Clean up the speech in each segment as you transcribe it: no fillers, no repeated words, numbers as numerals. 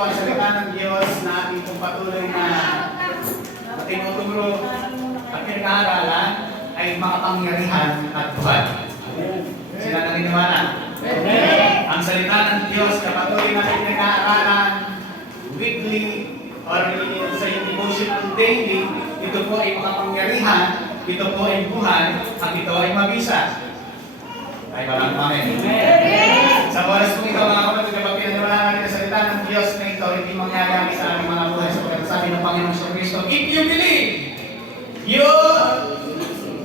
po ang salita ng Diyos na ating pong patuloy na tinuturo at pinag-aaralan ay makapangyarihan at buhay. Sila naniniwala? Ang salita ng Diyos na patuloy na pinag-aaralan weekly or sa yung devotional daily, ito po ay makapangyarihan, ito po ay buhay, at ito ay mabisa. Ay walang amen. Sa oras kong ito, mga kapatid, kapag pinaniwalaan natin ang salita ng Diyos na ito, hindi mangyayari sa aming mga buhay sa pagkasabi ng Panginoon sa Kristo. If you believe, you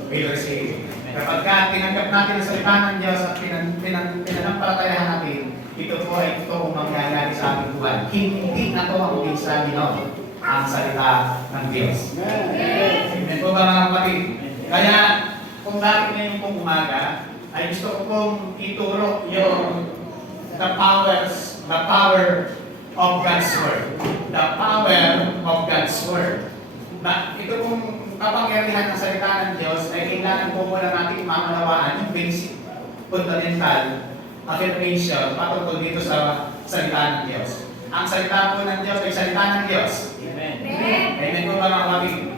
will receive. Kapag tinanggap natin ang salita ng Diyos at pinanampalatayahan natin, ito po ay totoong mangyayari sa aming buhay. Hindi na ito ang sabi noon, ang salita ng Diyos. Amen po ba mga kapatid? Kaya, kung bakit ngayon pong umaga, ay gusto ko pong ituro yung the power of God's Word. The power of God's Word. Ito pong kapangyarihan ng salita ng Diyos ay kailangan po muna natin maunawaan yung basic, fundamental affirmation patungkol dito sa salita ng Diyos. Ang salita po ng Diyos ay salita ng Diyos. Amen. Amen po ba mga kapatid?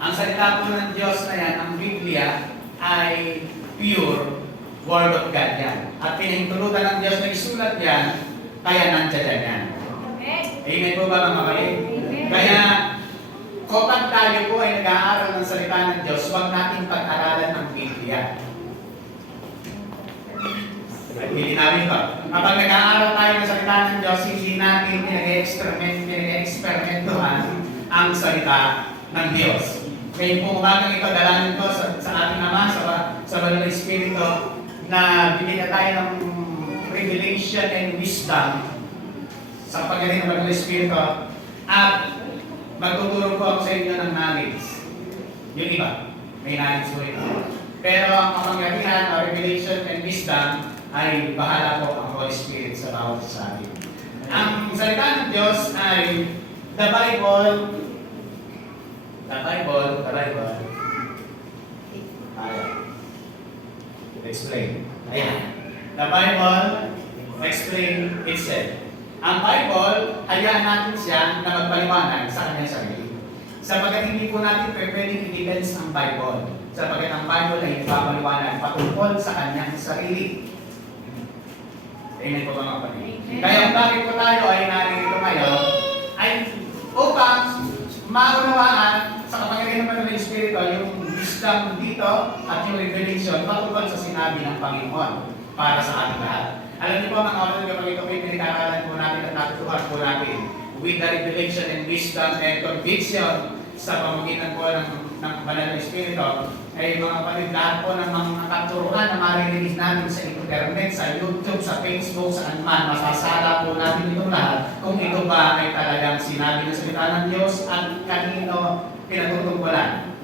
Ang salita po ng Diyos na yan, ang Biblia, ay pure Word of God yan. At pinahintulutan ng Diyos na isulat yan, kaya nandiyan yan. Amen po ba mga kapatid? Kaya, kapag tayo po ay nag-aaral ng salita ng Diyos, huwag natin pag-aralan ang Biblia. Pilinawin ko. Kapag nag-aaral tayo ng salita ng Diyos, hindi natin pinag-experimentuhan ang salita ng Diyos. Ngayon po umagang ito, dalangin ko sa ating Ama, sa Banal na Espiritu, na bigyan tayo ng revelation and wisdom sa pagdating ng Banal na Espiritu, at magtuturo po ako sa inyo ng knowledge. Yung iba, may knowledge po ito. Pero ang kapangyarihan, revelation and wisdom, ay bahala po ang Holy Spirit sa bawat sa atin. Ang salita ng Diyos ay the Bible. Explain. Ayan. The Bible explain itself. Ang Bible, hayaan natin siya na magpaliwanag sa kanyang sarili. Sapagkat hindi po natin pwedeng i-defense ang Bible. Sapagkat ang Bible ay ipapaliwanag patungkol sa kanyang sarili. Amen po mga kapatid. Kaya bakit po tayo ay narito ngayon ay upang maunawaan sa kapangyarihan ng Espiritu yung wisdom dito at yung revelation patungkol sa sinabi ng Panginoon para sa ating lahat. Alam niyo po mga kapatid, kapag ito ay pinag-aaralan po natin at natutuhan po natin with the revelation and wisdom and conviction sa pamamagitan po ng Banal na Espiritu, ay mga kapatid, lahat po ng mga katuruan na maririnig natin sa internet, sa YouTube, sa Facebook, saan man, masasala po natin itong lahat kung ito ba ay talagang sinabi ng salita ng Diyos at kanino pinatutungkulan.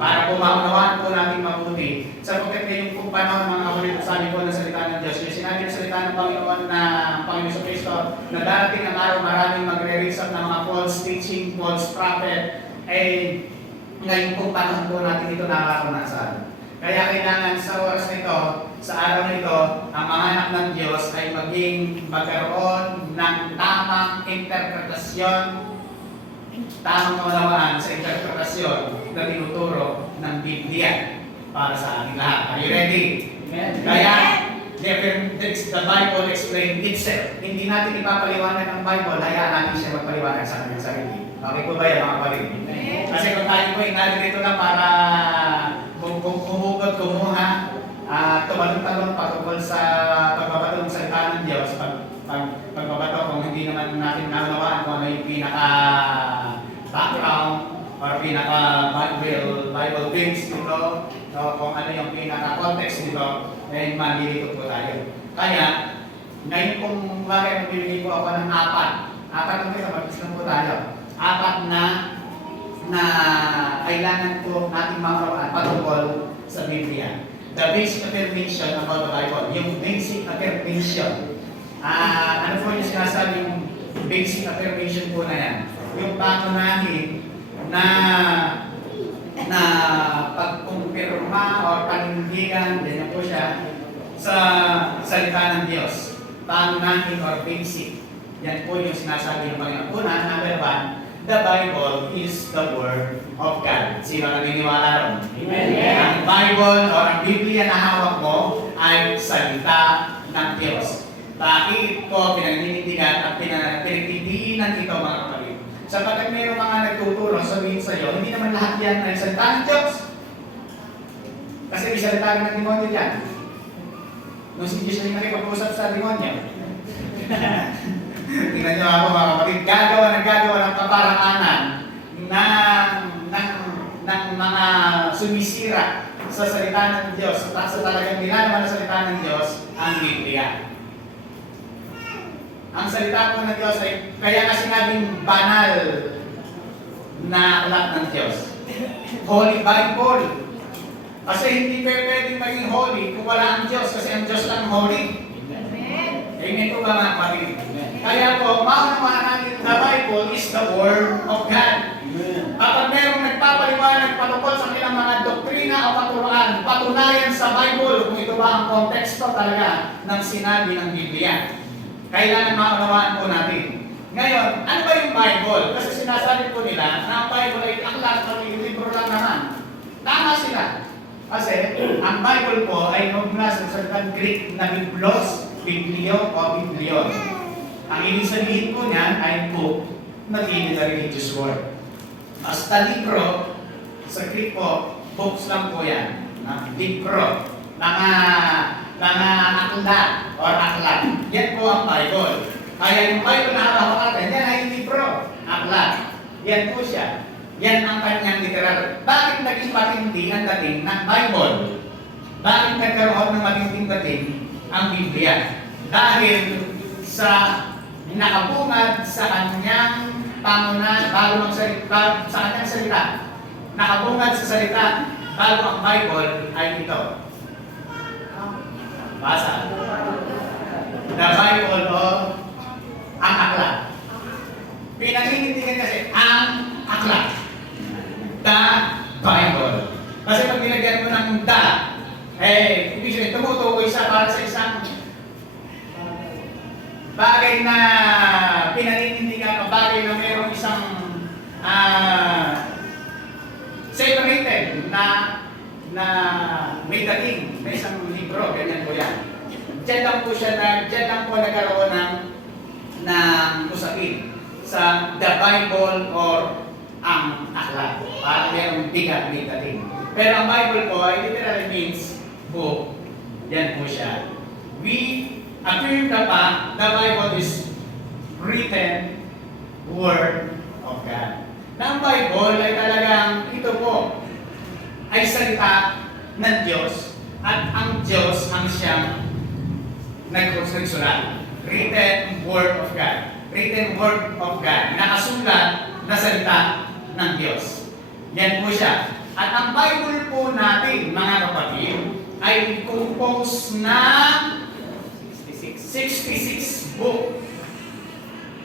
Para po maunawaan po natin mabuti. Sapagkat yung kung panahon mga kapatid, sabi po ng salita ng Diyos, yung sinabi ng salita ng Panginoon na Panginoon sa Kristo, na darating ang araw maraming magre-raise up ng mga false teaching, false prophet, ngayon kung panahon po natin ito nakakanasan. Kaya kailangan sa oras nito, sa araw nito, ang mga anak ng Diyos ay magkaroon ng tamang interpretasyon, tamang kaunawaan sa interpretasyon na tinuturo ng Biblia para sa ating lahat. Are you ready? Kaya, the Bible explains itself. Hindi natin ipapaliwanag ang Bible, hayaan natin siya magpaliwanag sa kanyang sarili. Okay po ba yan mga kapatid? Kasi kung tayo po ay narito na para kumugot, kumuha, tumalong-talong patungkol sa pagbabato ng salita ng Diyos, pagbabato kung hindi naman natin naunawaan kung ano yung pinaka-background or pinaka-Bible things dito, kung ano yung pinaka-context dito, ay malilito po tayo. Kaya, ngayon kung bakit magbibigay po ako ng apat lang ito, mag-isip po tayo. Apat na kailangan po natin maunawaan patungkol sa Biblia. The basic affirmation about the Bible. Yung basic affirmation. Ano po yung sinasabi yung basic affirmation po na yan? Yung pangunahin na pagkumpirma o panindigan, ganyan po siya, sa salita ng Diyos. Pangunahin or basic Yan po yung sinasabi ng Panginoon. Una, number one, the Bible is the Word of God. Sino naniniwala ron? Amen. Ang Bible o ang Biblia na hawak mo ay salita ng Diyos. Bakit ko pinagninindigan at pinagtidiinan ito mga kapatid? Sapagkat mayroong mga nagtuturo sabihin sa iyo, hindi naman lahat yan ay salita ng Diyos. Kasi may salita rin ng demonyo dyan. Nung si Jesus ay nakipag-usap sa demonyo. Tingnan niyo ako mga kapatid, gagawa ng kaparaanan ng mga sumisira sa salita ng Diyos, sa talagang nilalaman ng salita ng Diyos, ang Biblia. Ang salita po ng Diyos ay, kaya nga sinabing banal na aklat ng Diyos. Holy Bible. Kasi hindi pwedeng maging holy kung wala ang Diyos, kasi ang Diyos lang holy. Amen po ba mga kapatid? Kaya po, maunawaan natin the Bible is the Word of God. Kapag merong nagpapaliwanag patungkol sa kanilang mga doktrina o paturuan, patunayan sa Bible kung ito ba ang konteksto talaga ng sinabi ng Biblia. Kailangan maunawaan po natin. Ngayon, ano ba yung Bible? Kasi sinasabi po nila na ang Bible ay aklat o libro lang naman. Tama sila. Kasi ang Bible po ay mula sa salitang Greek na Biblos, Biblio o Biblion. Ang ibig sabihin po niyan ay book na meaning na religious word. Basta libro, sa Greek po, books lang po yan. Libro. Mga aklat or aklat. Yan po ang Bible. Kaya yung Bible na hawak natin, yan ay libro, aklat. Yan po siya. Yan ang kanyang literal. Bakit naging matindi ang dating ng Bible? Bakit nagkaroon ng matinding dating ang Biblia? Dahil sa nakabungad sa kanyang pangunan bago magsalita, sa kanyang salita. Nakabungad sa salita bago ang Bible ay ito. Basa. The Bible o ang aklat. Pinaninindigan kasi ang aklat. The Bible. Kasi pag nilagyan mo ng the, ibig sabihin, tumutukoy siya para sa isang bagay na pinaninindigan o bagay na mayroong isang separated na may dating, may isang libro, ganyan po yan. Diyan lang po nagkaroon ng usapin sa the Bible or ang aklat. Parang mayroong bigat, may dating. Pero ang Bible po ay literally means book. Yan po siya. We affirm the fact the Bible is written Word of God. Na ang Bible ay talagang ito po ay salita ng Diyos at ang Diyos ang siyang nagsulat. Written Word of God. Written Word of God. Nakasulat na salita ng Diyos. Yan po siya. At ang Bible po natin, mga kapatid, ay composed ng 66 book.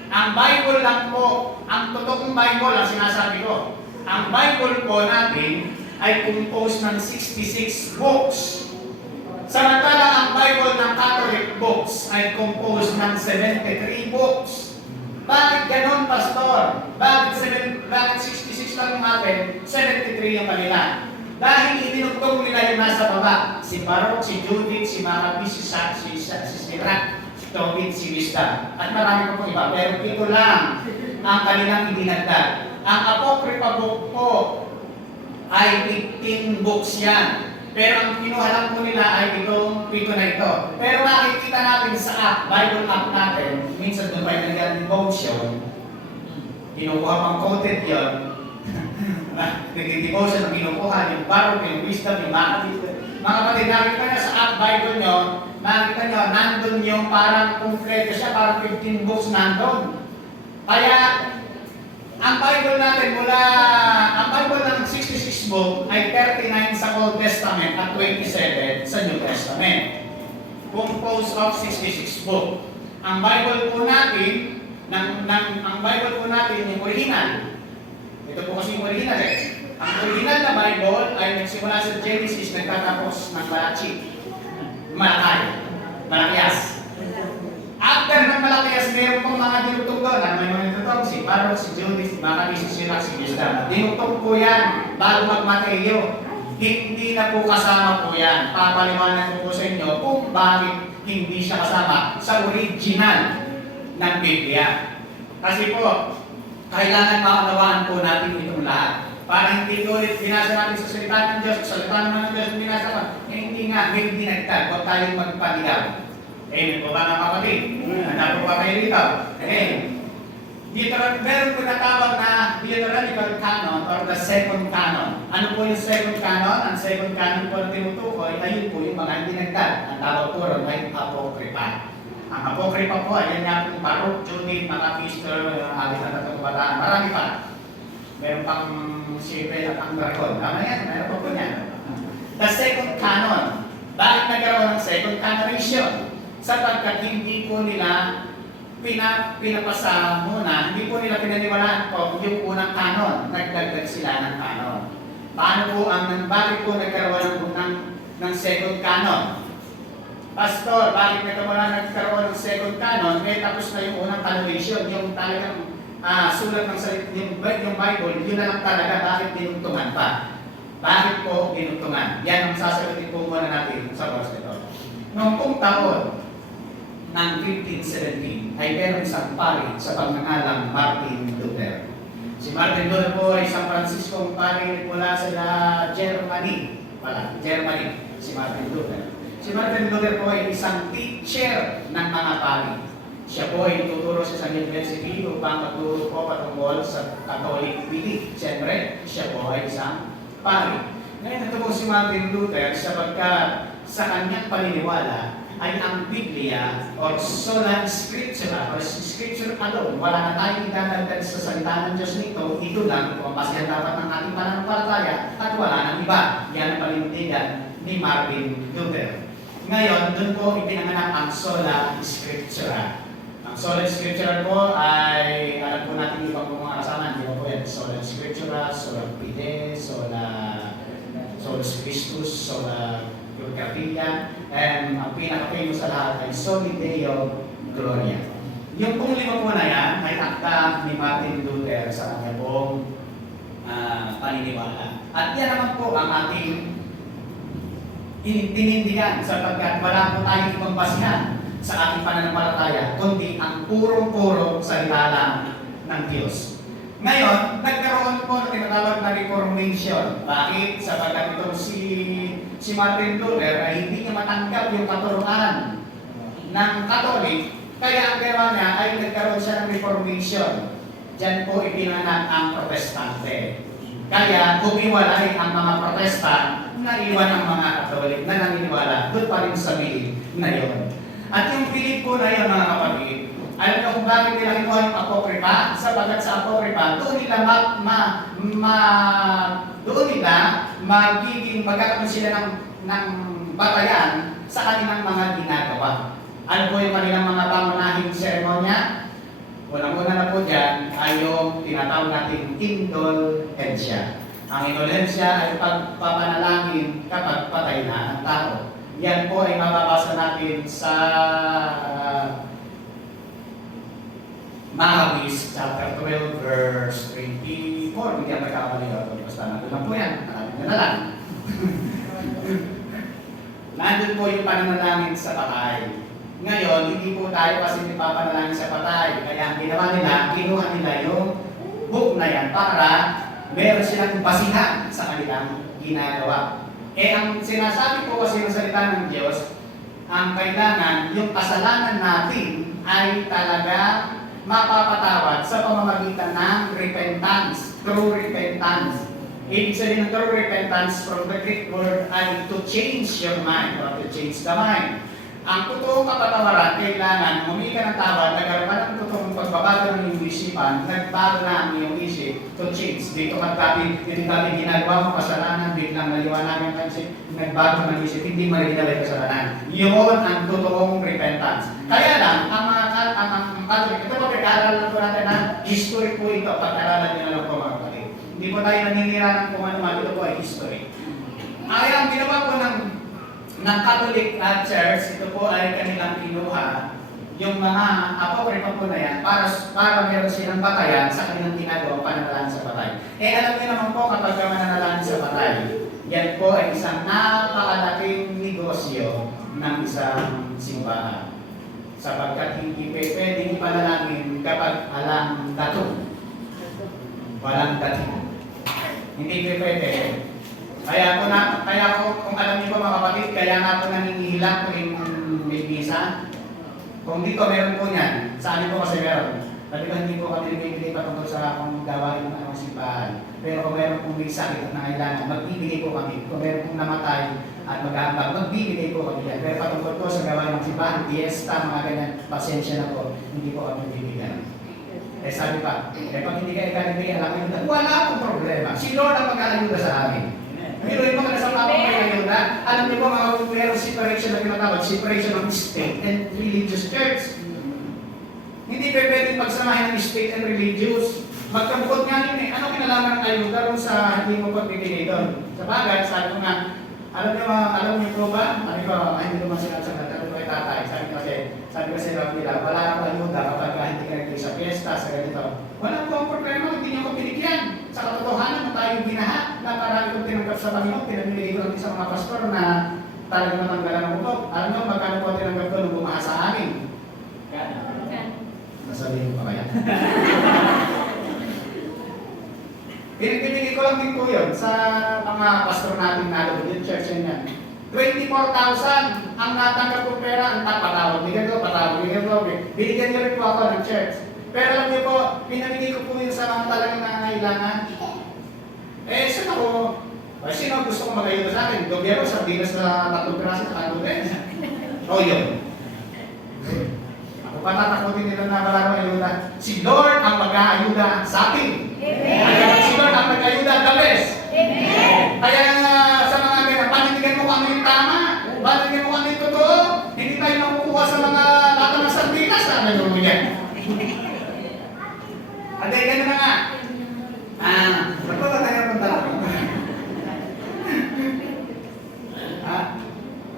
Ang Bible lang po, ang totoong Bible ang sinasabi ko. Ang Bible po natin ay composed ng 66 books. Samantala ang Bible ng Catholic books ay composed ng 73 books. Bakit ganon, Pastor? Bakit 66 lang yung atin, 73 yung kanila? Dahil itinugtog nila yung nasa baba. Si Baruch, si Judith, si Maccabi, si Sirach, si Tobit, si Wisdom. At marami pa pong iba. Pero ito lang ang kanilang idinagdag. Ang Apocrypha book po ay 15 books yan. Pero ang kinuha lang po nila ay itong 7 na ito. Pero makikita natin sa app, Bible app natin, minsan doon pa yung nag-devotion, kinukuha pang quoted yun, nag-devotion ang kinukuha, yung Baruch, yung Wisdom, yung Maccabi. Mga kapatid, nakita nyo sa app Bible nyo, makikita nyo, nandun yung parang kompleto siya, parang 15 books nandun. Kaya, ang Bible natin ang Bible ng 66 book ay 39 sa Old Testament at 27 sa New Testament. Composed of 66 book. Ang Bible po natin, ang Bible po natin yung original. Ito po kasi yung original Ang original na Bible ay nagsimula sa Genesis, nagtatapos ng Malachi. Malakias. After ng Malakias, meron pong mga dinutong doon. Ano may mga dinutong? Si Paro, si Judith, baka si Sirach, si Gisdam. Dinutong po yan bago mag-Mateo. Hindi na po kasama po yan. Papaliwanan ko po sa inyo kung bakit hindi siya kasama sa original ng Biblia. Kasi po, kailangan maunawaan po natin itong lahat. Para hindi ulit binasa natin sa salita ng Diyos, salita naman ng Diyos, binasa ko, hindi nga, hindi nagtag, huwag tayong magpaligaw. Eh, po ba mga kapatid? Ano po ba kayo dito? Meron po natawag na Deuteronomical Canon or the Second Canon. Ano po yung Second Canon? Ang Second Canon po na tinutukoy, ayun po yung mga hindi nagtag. Ang tawag po ron ay Apocrypha. Ang Apocrypha po, ayan nga po, Baruch, Judith, Maccabees, Alis na Tatong Bataan, marami pa. Meron pang Sipel at ang Dragon. Tama yan, meron pa po yan. The Second Canon. Bakit nagkaroon ng Second Canonization? Sapagkat hindi po nila pinapasa muna, hindi po nila pinaniwalaan po yung unang canon. Nagdagdag sila ng canon. Paano po bakit po nagkaroon ng Second Canon? Pastor, bakit nagkaroon ng Second Canon? Eh, tapos na yung unang canonization, yung talagang sulat ng yung Bible, yun na lang talaga, bakit dinugtungan pa? Bakit po dinugtungan? Yan ang sasagutin po muna natin sa verse nito. Noong pong taon ng 1517 ay meron isang pari sa pagngangalang Martin Luther. Si Martin Luther po ay San Francisco pari mula sa Germany. Germany, si Martin Luther. Si Martin Luther po ay isang teacher ng mga pari. Siya po ay tuturo sa isang university upang magturo po patungkol sa Catholic belief. Siyempre, siya po ay isang pari. Ngayon, ito po si Martin Luther sapagkat sa kanyang paniniwala ay ang Biblia or sola scriptura or scripture alone. Wala na tayong idadagdag sa salita ng Diyos nito. Ito lang kung ang dapat ng ating pananampalataya at wala nang iba. Yan ang panindigan ni Martin Luther. Ngayon, doon po ipinanganak ang sola scriptura. Ang sola scriptura po ay, alam po natin ibang mga kasama, di ba po yan? Sola scriptura, sola fide, sola Christus, sola Gloria, and ang pinaka-famous sa lahat ay Soli Deo Gloria. Yung pong lima po na yan ay akta ni Martin Luther sa kanya pong paniniwala. At yan naman po ang ating tinindigan sapagkat wala po tayong ibang basihan sa ating pananampalataya kundi ang purong-purong salita lang ng Diyos. Ngayon, nagkaroon po na tinatawag na Reformation. Bakit? Sapagkat itong si Martin Luther ay hindi niya matanggap yung katuruan ng Catholic, kaya ang ginawa niya ay nagkaroon siya ng Reformation. Diyan po ipinanganak ang Protestante. Kaya umiwalay ang mga Protestant na iwan ang mga Catholic na naniniwala doon pa rin sa belief na yun. At yung belief po na yun, mga kapatid, alam niyo kung bakit nila kinuha yung Apocrypha? Sapagkat sa Apocrypha, doon nila magkakaroon sila ng batayan sa kanilang mga ginagawa. Ano po yung kanilang mga pangunahing seremonya? Unang-una na po dyan ay yung tinatawag natin indulhensya. Ang indulhensya ay pagpapanalangin kapag patay na ang tao. Yan po ay mababasa natin sa Maccabees chapter 12 verse 24. Hindi ang pagkakamali ako. Basta nandun lang po yan. Maraming na lang. Nandun po yung pananalangin sa patay. Ngayon, hindi po tayo kasi nipapanalangin sa patay. Kaya ang ginawa nila, kinuha nila yung book na yan para meron silang basihan sa kanilang ginagawa. Eh, ang sinasabi po kasi ng salita ng Diyos, ang kailangan, yung kasalanan natin ay talaga mapapatawad sa pamamagitan ng repentance, true repentance. Ibig sabihin ng true repentance from the Greek word ay to change your mind or to change the mind. Ang totoong kapatawaran, kailangan humingi ka ng tawad, nagkaroon ka ng totoong pagbabago ng iyong isipan, nagbago na ang iyong isip to change. Dito magkabit, hindi dati ginagawa mo kasalanan, biglang naliwanagan ka isip, nagbago ng isip, hindi mo rin ginawa yung kasalanan. Yun ang totoong repentance. Kaya lang, ang Catholic, ito po pag-aaralan po natin na history po ito, pag-aaralan nyo na lang po mga kapatid. Hindi po tayo naninira ng kung ano, ito po ay history. Kaya ang ginawa po ng Catholic Church, ito po ay kanilang kinuha yung mga apokripa po na yan para meron silang batayan sa kanilang ginagawa pananalangin sa patay. Eh alam niyo naman po kapag ka mananalangin sa patay, yan po ay isang napakalaking negosyo ng isang simbahan. Sapagkat hindi pwedeng ipanalangin kapag alang dato. Walang dato. Hindi pwede. Kaya kung alam niyo po mga kapatid, kaya nga po nangingihilang tuwing may misa. Kung dito meron po niyan, sa amin po kasi meron. Sabi ko hindi po kami nagbibigay patungkol sa akong gawain ng simbahan. Pero kung meron pong may sakit at nangailangan, magbibigay po kami. Kung meron pong namatay at mag-aambag, magbibigay po kami yan. Pero patungkol po sa gawain ng simbahan, fiesta, mga ganyan, pasensya na po, hindi po kami bibigyan. Eh sabi pa, pag hindi kayo kanibigyan, alam mo yun, wala akong problema. Si Lord ang mag-aayuda sa amin. Pero yung mga nasa mga ayuda, alam niyo po mga merong separation na tinatawag, separation of state and religious church. Hindi pwedeng pagsamahin ng state and religious. Magkabukod nga yun eh. Ano kinalaman ng ayuda rin sa hindi mo pagbibigay doon? Sa bagay, sabi ko nga, alam niyo po ba? Sabi ko, hindi naman sinasagot. Sabi ko kay tatay, sabi ko sa nila, wala akong ayuda kapag hindi ka nagkay sa fiesta, sa ganito. Wala po ang problema, hindi niyo ko binigyan. Sa katotohanan na tayo ginaha, na parang kong tinanggap sa Panginoon, pinamili ko lang sa mga pastor na talagang matanggalan ng utot. Alam niyo, magkano po tinanggap ko nung bumaha sa amin? Nasabihin ko pa kaya? Pinibigay ko lang din po yun sa mga pastor natin na yung church yan. 24,000 ang natanggap kong pera, ang patawag. Bigyan ko. Binigyan niyo rin po ako ng church. Pero alam niyo po, pinamigay ko po yun sa mga talagang nangangailangan. Eh, sino gusto ko mag-ayuda sa akin? Gobyerno, sardinas na 3 piraso sa kanto din. O yun. Ako pa tatakutin nila na wala akong ayuda. Si Lord ang mag-aayuda sa atin. Kaya si Lord ang mag-ayuda the best. Kaya sa mga ganyan, panindigan mo kung ano yung tama, panindigan mo kung ano yung totoo, hindi tayo nakukuha sa mga lahat ng sardinas na ano yung yan. Ate, gano'n na nga. Magpapatay ang punta lang.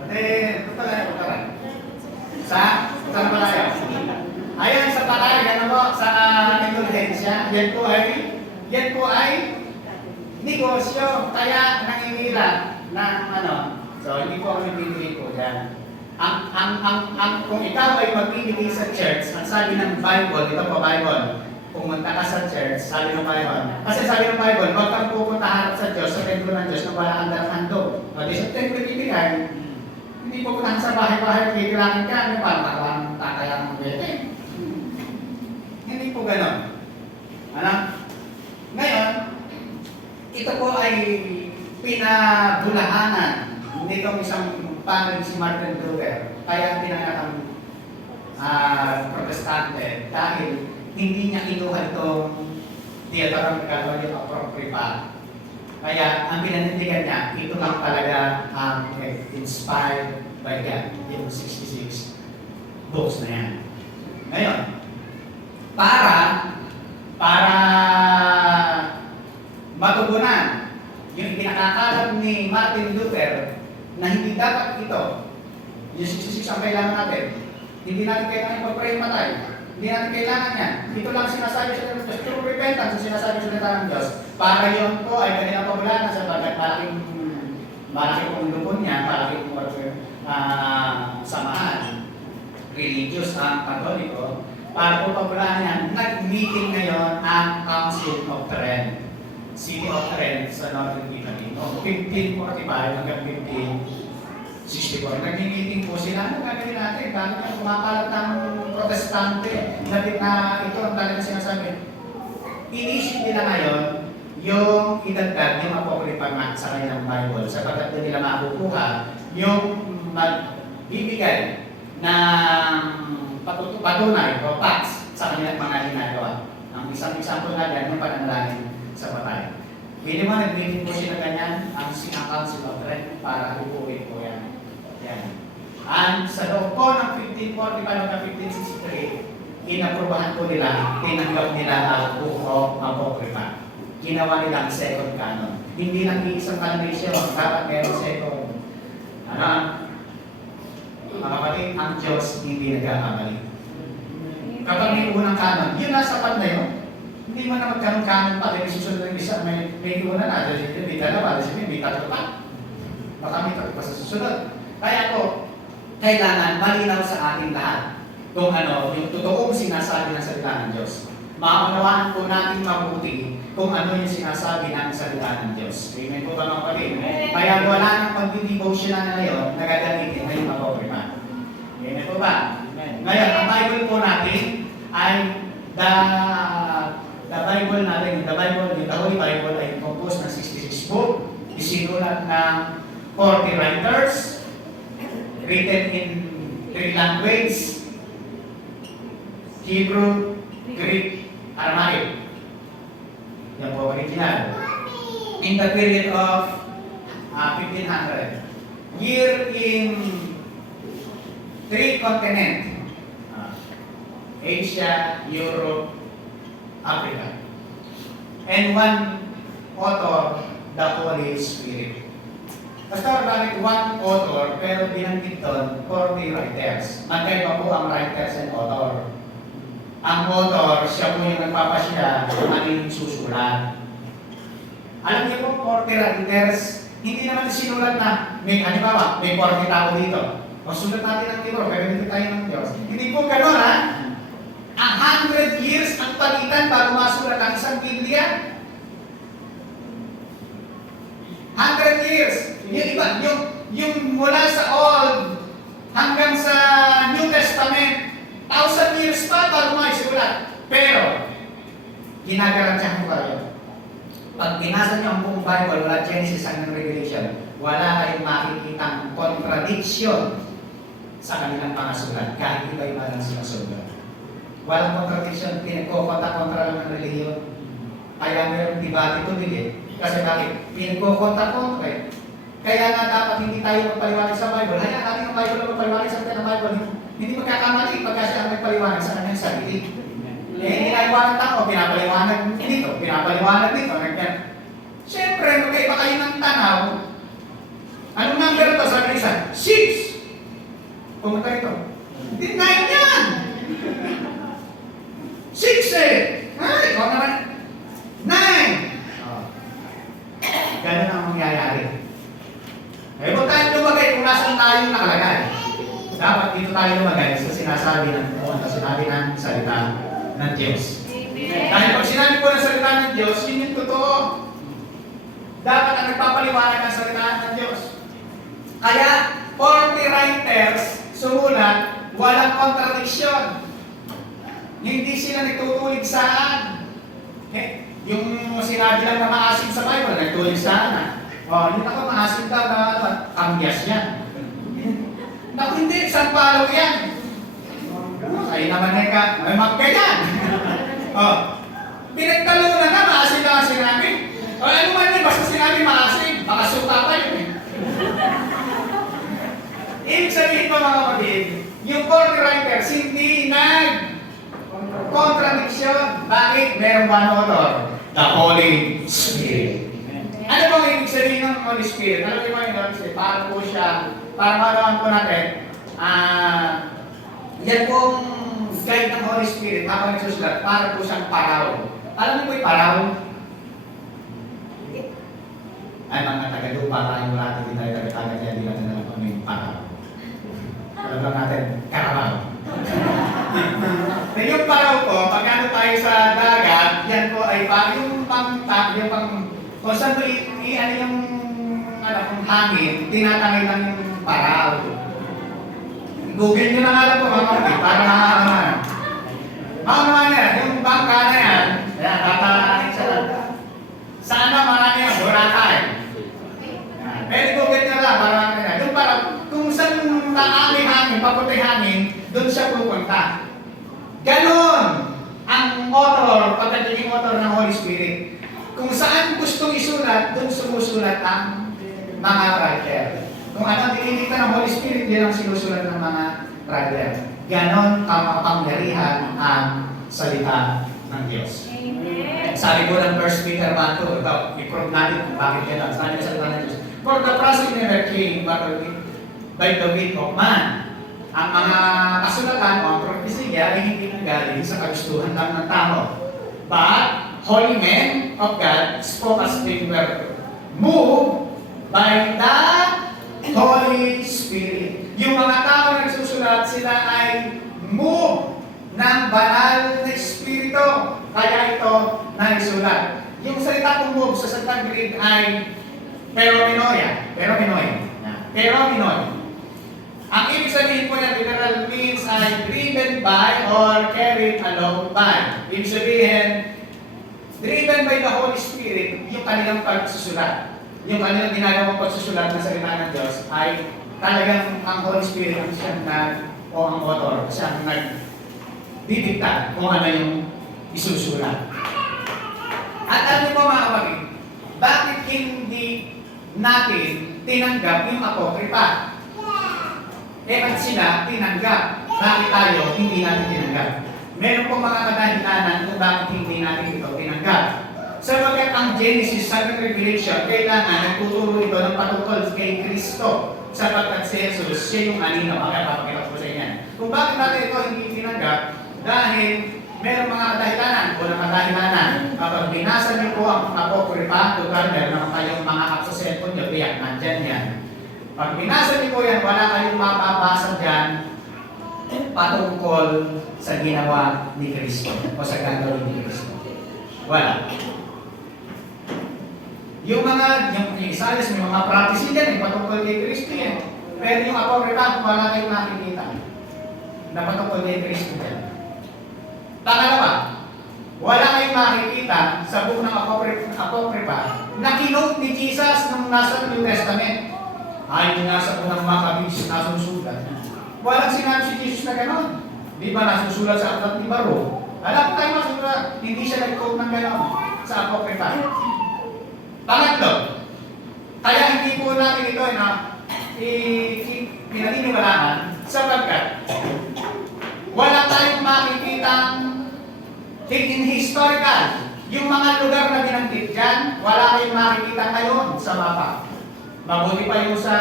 Ate, punta lang. Saan palayo? Ayun, sa palayo, gano'n po, sa indulhensya, yan po ay negosyo, kaya nangingila ng so hindi po kami bibigay po dyan. Kung ikaw ay magbibigay sa church, ang sabi ng Bible, ito po Bible, pumunta ka sa church, sabi ng Bible. Kasi sabi ng Bible, huwag kang pupunta harap sa Diyos, sa templo ng Diyos, na wala kang dalang handog. O di sa templo bibigay, hindi pupuntahan sa bahay-bahay, kikilangin ka, parang takayang ng bete. Hindi po ganon. Ngayon, ito po ay pinabulahanan. Hindi kong isang pangin si Martin Luther, kaya pinangatang protestante dahil hindi niya kinuha itong theater ng apocrypha. Kaya ang pinanindigan niya, ito lang talaga ang inspired by God. Yung 66 books na yan. Ngayon, para matugunan yung pinakakalam ni Martin Luther na hindi dapat ito, yung 66 ang kailangan natin, hindi natin kailangan ipag-pray matay, hindi natin kailangan yan. Ito lang sinasabi sa Diyos, true repentance ang sinasabi sa ng Diyos. Para yun po ay kanilang pagulanan sapagkat malaking pong lupon niya, malaking pong samahan, religious ang Katoliko, para po pagulanan yan, nag-meeting ngayon ang Council of Trent. City of Trent sa Northern Italy. 1545 hanggang 1564. Nag-meeting po sila. Ano gagawin natin? Bakit ang kumakalat ng protestante na ito ang talagang sinasabi? Inisip nila ngayon yung idagdag yung apocrypha sa kanilang Bible sapagkat doon nila makukuha yung magbibigay ng patunay o facts sa kanilang mga ginagawa. Ang isang example na yan, yung pananalangin sa patay. Pili mo, nag-meeting po sila ganyan, ang Council of Trent para upuin po yan. And sa loob po ng 1545 hanggang 1563, inaprubahan po nila, tinanggap nila ang Book of Apocrypha. Ginawa nila ang second canon. Hindi lang isang canonization, dapat meron second. Mga kapatid, ang Diyos hindi nagkakamali. Kapag may unang kanon, yun na, sapat na yun. Hindi mo na magkaroon-kanon pa, dahil susunod ng isa, may una na, dahil may dalawa, dahil may tatlo pa. Baka may tatlo pa sa susunod. Kaya po, kailangan malinaw sa ating lahat kung ano, yung totoong sinasabi ng salita ng Diyos. Maunawaan po natin mabuti kung ano yung sinasabi ng salita ng Diyos. Amen po ba mga kapatid? Kaya wala ng pag-devotion na ngayon, nagagamitin na yung apocrypha. Amen po ba? Ngayon, ang Bible po natin ay the Bible natin, the Holy Bible ay composed ng 66 book, isinulat ng 40 writers, written in 3 languages, Hebrew, Greek, Aramaic. Yan po original. In the period of 1500. Year in 3 continents. Asia, Europe, Africa. And one author, the Holy Spirit. Basta bakit one author, pero binanggit doon 40 writers. Magkaiba po ang writers and author. Ang author, siya po yung nagpapasya kung ano yung susulat. Alam niyo po, 40 writers, hindi naman sinulat na, may, halimbawa, may 40 tao dito. O sulat natin ang libro, pero hindi tayo ng Diyos. Hindi po gano'n, ha? Ang 100 years ang pagitan bago masulat ang isang Biblia. 100 years. Yung iba, yung mula sa Old hanggang sa New Testament, 1,000 years pa bago maisulat. Pero, ginagarantiyan ko kayo. Pag binasa niyo ang buong Bible, wala Genesis hanggang Revelation, wala kayong makikitang contradiction sa kanilang mga sulat, kahit iba-iba lang sila sulat. Walang contradiction, pinagkokonta-kontra lang ng reliyon. Kaya mayroong debate ito din eh. Kasi bakit? Pinagkokonta-kontra eh. Kaya nga dapat hindi tayo magpaliwanag sa Bible. Hayaan natin ang Bible ang magpaliwanag sa ng Bible. Hindi magkakamali pagka siya ang magpaliwanag sa kanyang sarili. Eh, ginagawa ng tao, pinapaliwanag dito, pinapaliwanag dito. Siyempre, magkaiba kayo ng tanaw. Anong number ito? Sabi ng isa, 6. Pumunta ito. Hindi, 9 yan! 6 eh! Ay, ikaw naman. 9! Ganun ang mangyayari. Eh, kung tayo lumagay, kung nasan tayo nakalagay, dapat dito tayo lumagay sa sinasabi ng sinabi ng salita ng Diyos. Dahil pag sinabi ko ng salita ng Diyos, yun yung totoo. Dapat ang nagpapaliwanag ng salita ng Diyos. Kaya, 40 writers sumulat, walang contradiction. Hindi sila nagtutulig saan. Eh, yung sinabi lang na maasim sa Bible, nagtulig saan. Hindi ako maasim daw na kambyas yan. Naku, hindi, isang palo yan. Ay naman ka, may magkayan. Pinagtalunan na, maasim na sinabi. Ano man yun, basta sinabi maasim, makasuka pa yun eh. Ibig sabihin ko mga kapatid, yung 40 writers, hindi contradiction. Bakit? Merong one author, the Holy Spirit. Ano bang ibig sabihin ng Holy Spirit? Alam niyo ba yung Holy Spirit? Para po siya, para malaman po natin, yan pong guide ng Holy Spirit habang nagsusulat, para po siyang paraw. Alam niyo po yung paraw? Ay, mga taga-lupa tayo lahat, hindi tayo taga-taga dyan, hindi natin alam kung ano yung paraw. Alam lang natin, karabaw. Na yung paraw po, pagkano tayo sa dagat, yan po ay yung pang-tap, yung pang kung saan po ano yung kung hangin, tinatangay lang yung paraw. Google nyo na nga lang po mga kapatid, para makakamahan. Makakamahan yan, yung bangka na yan, tatalanin siya lang. Saan na marami yung Boracay? Pwede Google nyo lang, para makakamahan. Yung paraw, kung saan naaming hangin, papuntay hangin, doon siya pupunta. Ganon ang author, pagdating author ng Holy Spirit. Kung saan gustong isulat, doon sumusulat ang mga writer. Kung ano ang tinitita ng Holy Spirit, yan ang sinusulat ng mga writer. Ganon kapangyarihan ang salita ng Diyos. Amen. Sabi ko ng 1 Peter 1:2, i-prove natin kung bakit ganon. Sabi ng salita ng Diyos, for the process never came by the will of man, ang mga kasulatan o ang propesya ay hindi nanggaling sa kagustuhan lang ng tao. But holy men of God spoke as they were moved by the Holy Spirit. Yung mga tao na nagsusulat, sila ay moved ng banal na Espiritu. Kaya ito naisulat. Yung salita kong move sa salitang Greek ay peromenoia. Ang ibig sabihin po ng literal means ay driven by or carried along by. Ibig sabihin, driven by the Holy Spirit, yung kanilang pagsusulat. Yung kanilang ginagawang pagsusulat ng salita ng Diyos ay talagang ang Holy Spirit ang siyang o ang author, siyang nagdidikta kung ano yung isusulat. At alam niyo po mga kapatid, bakit hindi natin tinanggap yung apokripa? Ba't sila tinanggap? Bakit tayo hindi natin tinanggap? Meron po mga kadahilanan kung bakit hindi natin ito tinanggap. Sapagkat ang Genesis sa Revelation, kailangan nagtuturo ito ng patungkol kay Kristo. Sapagkat si Jesus, siya yung anino. Papakita ko sa inyo. Kung bakit natin ito hindi tinanggap, dahil meron mga kadahilanan o ng kadahilanan. Kapag binasa niyo po ang apokripa, total meron kayong mga apps sa cellphone niyo, kaya nandyan yan. Pag binasa niyo po yan, wala kayong mababasa dyan patungkol sa ginawa ni Kristo o sa gagawin ni Kristo. Wala. Yung Isaias, may mga prophecy dyan, may patungkol kay Kristo yan. Pero yung apokripa, wala kayong nakikita na patungkol kay Kristo dyan. Pangalawa, wala kayong makikita sa buong ng apokripa na kinote ni Jesus nung nasa New Testament. Ay, nasa unang Maccabees, nasusulat. Walang sinabi si Jesus na gano'n. Di ba nasusulat sa aklat ni Baro? Alam tayo masusulat, hindi siya nag-quote ng gano'n sa apokripa. Pangatlo, kaya hindi po natin ito pinaniniwalaan sapagkat wala tayong makikitang in historical. Yung mga lugar na binanggit dyan, wala kayong makikita ngayon sa mapa. Mabuti pa yung sa,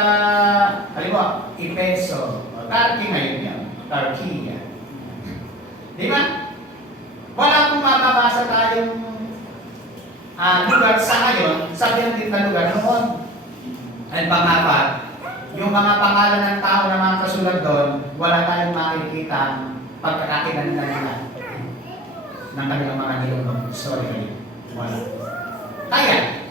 halimbawa, Efeso, Turkey ngayon yan, Turkey yan. Di ba? Wala pong mababasa tayong lugar sa ngayon, sabihan din na lugar noon. At pangapat, yung mga pangalan ng tao na mga kasulat doon, wala tayong makikita pagkakakinan nila ng kanilang mga nilong story. Wala. Kaya,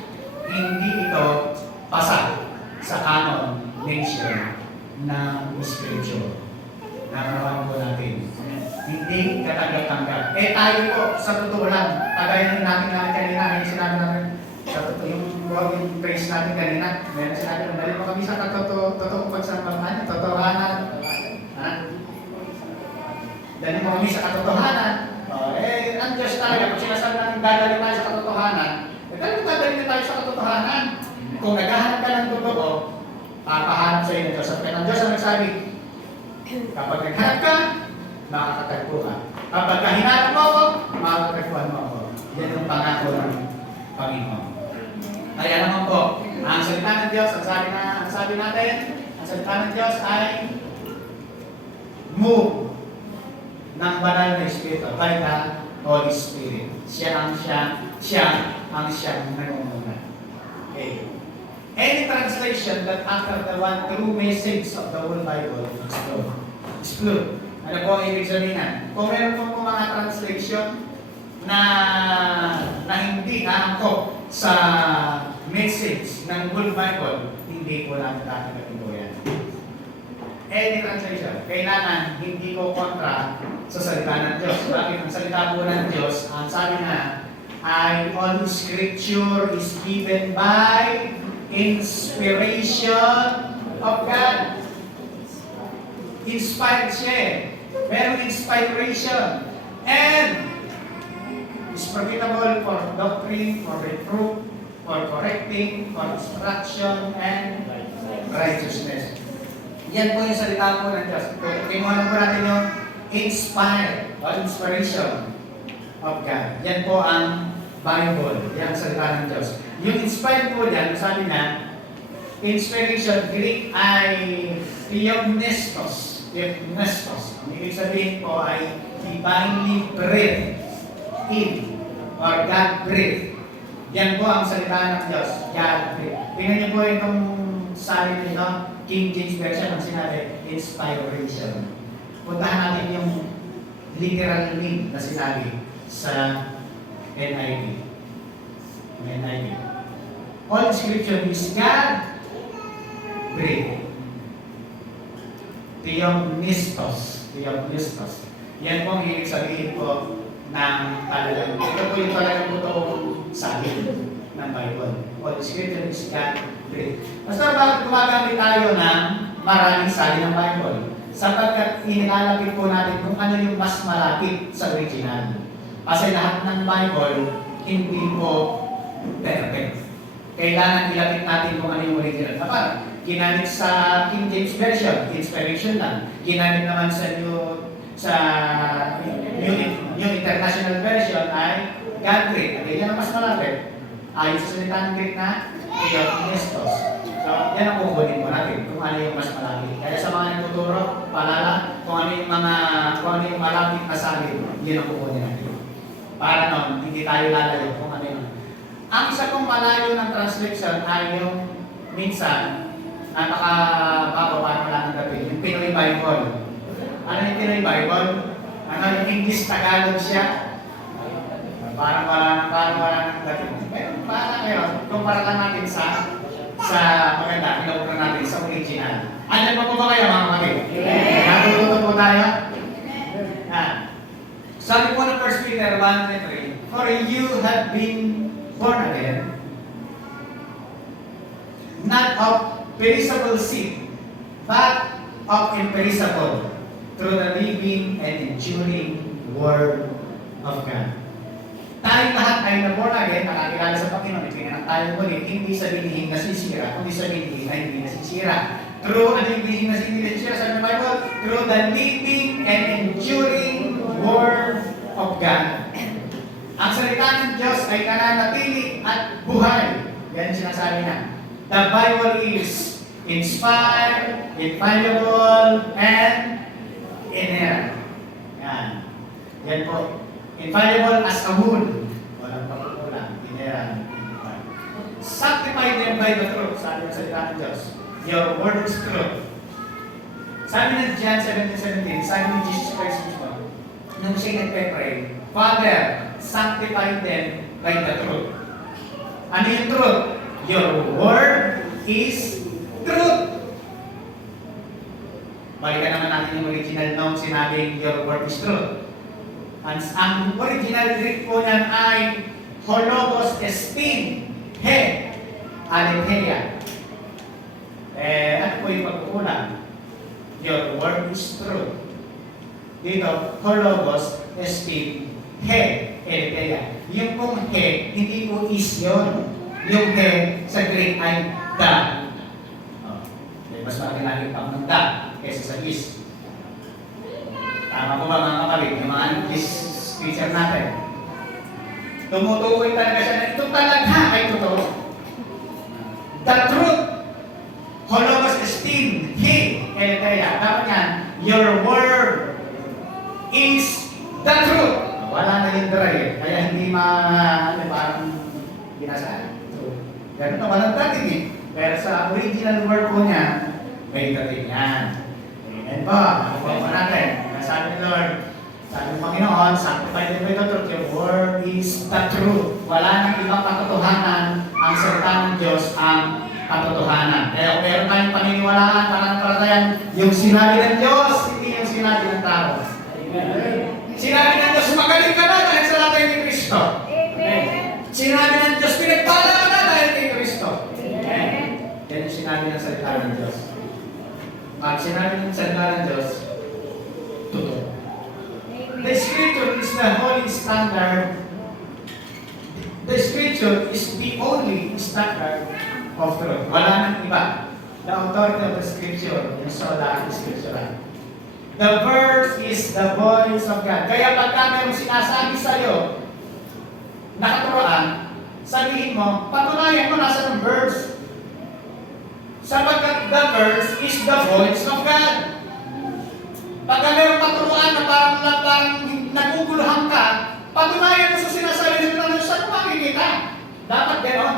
hindi ito pasag sa canon nation ng spiritual. Nakarawan po natin. Hindi katanggap-tanggap. Tayo po, sa totoo lang, kagaya ng natin kanina, may sinabi natin, sa totoo, yung praise natin kanina, meron sinabi natin, dali mo kami sa totoo pagsamahan, totohanan. Dali mo kami sa katotohanan. Ang Diyos talaga, kung sinasabi natin dadali tayo sa katotohanan, dadali tayo sa katotohanan. Kung naghahanap ka ng totoo, papahanap sa inyo. Sapagkat ang Diyos ang nagsabi, kapag naghanap ka, makakatagpo ka. Kapag hinanap mo ako, makakatagpuan mo ako. Yan ang pangako ng Panginoon. Kaya naman po, ang salita ng Diyos, ang sabi natin, ang salita ng Diyos ay move ng banal na Espiritu by the Holy Spirit. Siya ang nangunguna. Okay. Any translation that after the one true message of the whole Bible exclude. Ano po ang ibig sabihin? Kung meron po mga translation na hindi naangkop sa message ng whole Bible, hindi po natin tatanggapin po yan. Any translation, kailangan hindi ko kontra sa salita ng Diyos. Bakit ang salita po ng Diyos, ang sabi na, all Scripture is given by inspiration of God. Inspired siya eh. Merong inspiration. And is profitable for doctrine, for reproof, for correcting, for instruction, and righteousness. Yan po yung salita po ng Diyos. Kinuha po natin yung inspired or inspiration of God. Yan po ang Bible. Yan ang salita ng Diyos. Yung inspired po dyan, sabi na, inspiration, Greek ay theopnestos. Nestos. Ang ibig sabihin po ay divinely breathed in or God breathed. Yan po ang salita ng Diyos, God breathed. Tingnan niyo po itong salin nito, King James Version, ang sinabi, inspiration. Puntahan natin yung literal meaning na sinabi sa NIV. All scripture is God breathed. Theopnistos. Yan po ang ibig sabihin po ng talagang, ito po yung talagang totoong sabi ng Bible. All scripture is God breathed. Basta bakit gumagamit tayo ng maraming salin ng Bible? Sapagkat inilalapit po natin kung ano yung mas malapit sa original. Kasi lahat ng Bible hindi po perfect. Kailangan ilapit natin kung ano yung original. Kapag ginamit sa King James Version, inspiration lang. Ginamit naman sa New International Version ay God breathed. Okay, yan ang mas malapit. Ayon sa salita ng Greek na Theopnistos. So, yan ang kukunin mo natin kung ano yung mas malapit. Kaya sa mga nagtuturo, paalala, kung ano yung malapit na sabi, yun ang kukunin natin. Para nun, hindi tayo lalayo kung ano yung. Ang isa kong malayo ng translation ay yung minsan, napakabago para wala ng gabi, yung Pinoy Bible. Ano yung Pinoy Bible? Ano yung English Tagalog siya? Parang wala ng gabi. Pero para ngayon, kumpara lang natin sa maganda, pinaupo natin sa original. Ano pa po ba kayo mga kapatid? Natututo po tayo? Sabi po ng 1 Peter 1:3, for you have been born again, not of perishable seed, but of imperishable, through the living and enduring Word of God. Tayong lahat ay na-born again, nakakilala sa Panginoon, ipinanak tayo muli, hindi sa binihing nasisira, kundi sa binihing na hindi nasisira. Through, ano yung binihing na hindi nasisira sa Bible? Through the living and enduring Word of God. Ang salita ng Diyos ay nananatili at buhay. Yan sinasabi na. The Bible is inspired, infallible, and inerrant. Yan po. Infallible as a whole. Walang pagkukulang. Inerrant. Sanctify them by the truth. Sabi ng salita ng Diyos. Your word is truth. Sabi ng John 17:17, sabi ni Jesus Christ mismo, nung siya nagpe-pray, Father, sanctify them by the truth. Ano yung truth? Your word is truth. Balikan naman natin yung original noun sinabing your word is truth. Ang original Greek po niyan ay hologos estin, he, aletheia. Ano po yung pagkukulang? Your word is truth. Dito, hologos estin, he, aletheia. Yung pong he, hindi po is yun. Yung he sa Greek ay the. Mas malaki natin pang ng the kaysa sa is. Tama po ba mga kapatid? Yung mga English speaker natin. Tumutukoy talaga siya na ito talaga ay totoo. The truth. Hologos estin, he, aletheia. Dapat yan, your word is the truth. Wala na yung dry. Kaya hindi parang binasaan. So, ganun na walang dating eh. Pero sa original word po niya, may dating yan. Amen ba? Nakuha po natin. Sabi ni Lord, sabi ng Panginoon, sanctify them by the truth. Your word is the truth. Wala nang ibang katotohanan. Ang salita ng Diyos ang katotohanan. Kaya kung meron tayong paniniwalaan, pananampalatayaan, yung sinabi ng Diyos, hindi yung sinabi ng tao. Amen. Sinabi ng Diyos, magaling ka na dahil sa latay ni Kristo. Amen. Sinabi ng Diyos, pinagpala ka na dahil kay Kristo. Amen. Yan yung sinabi ng salita ng Diyos. Pag sinabi ng salita ng Diyos, totoo. The Scripture is the holy standard. The Scripture is the only standard of truth. Wala nang iba. The authority of the Scripture, yung sola Scriptura. The verse is the voice of God. Kaya pagka mayroong sinasabi sa'yo, nakaturoan, sabihin mo, patunayan mo nasa ng verse. Sapagkat the verse is the voice of God. Pagka mayroong paturuan na parang naguguluhan ka, patunayan mo sa sinasabi ng Diyos, saan mo makikita? Dapat gano'n.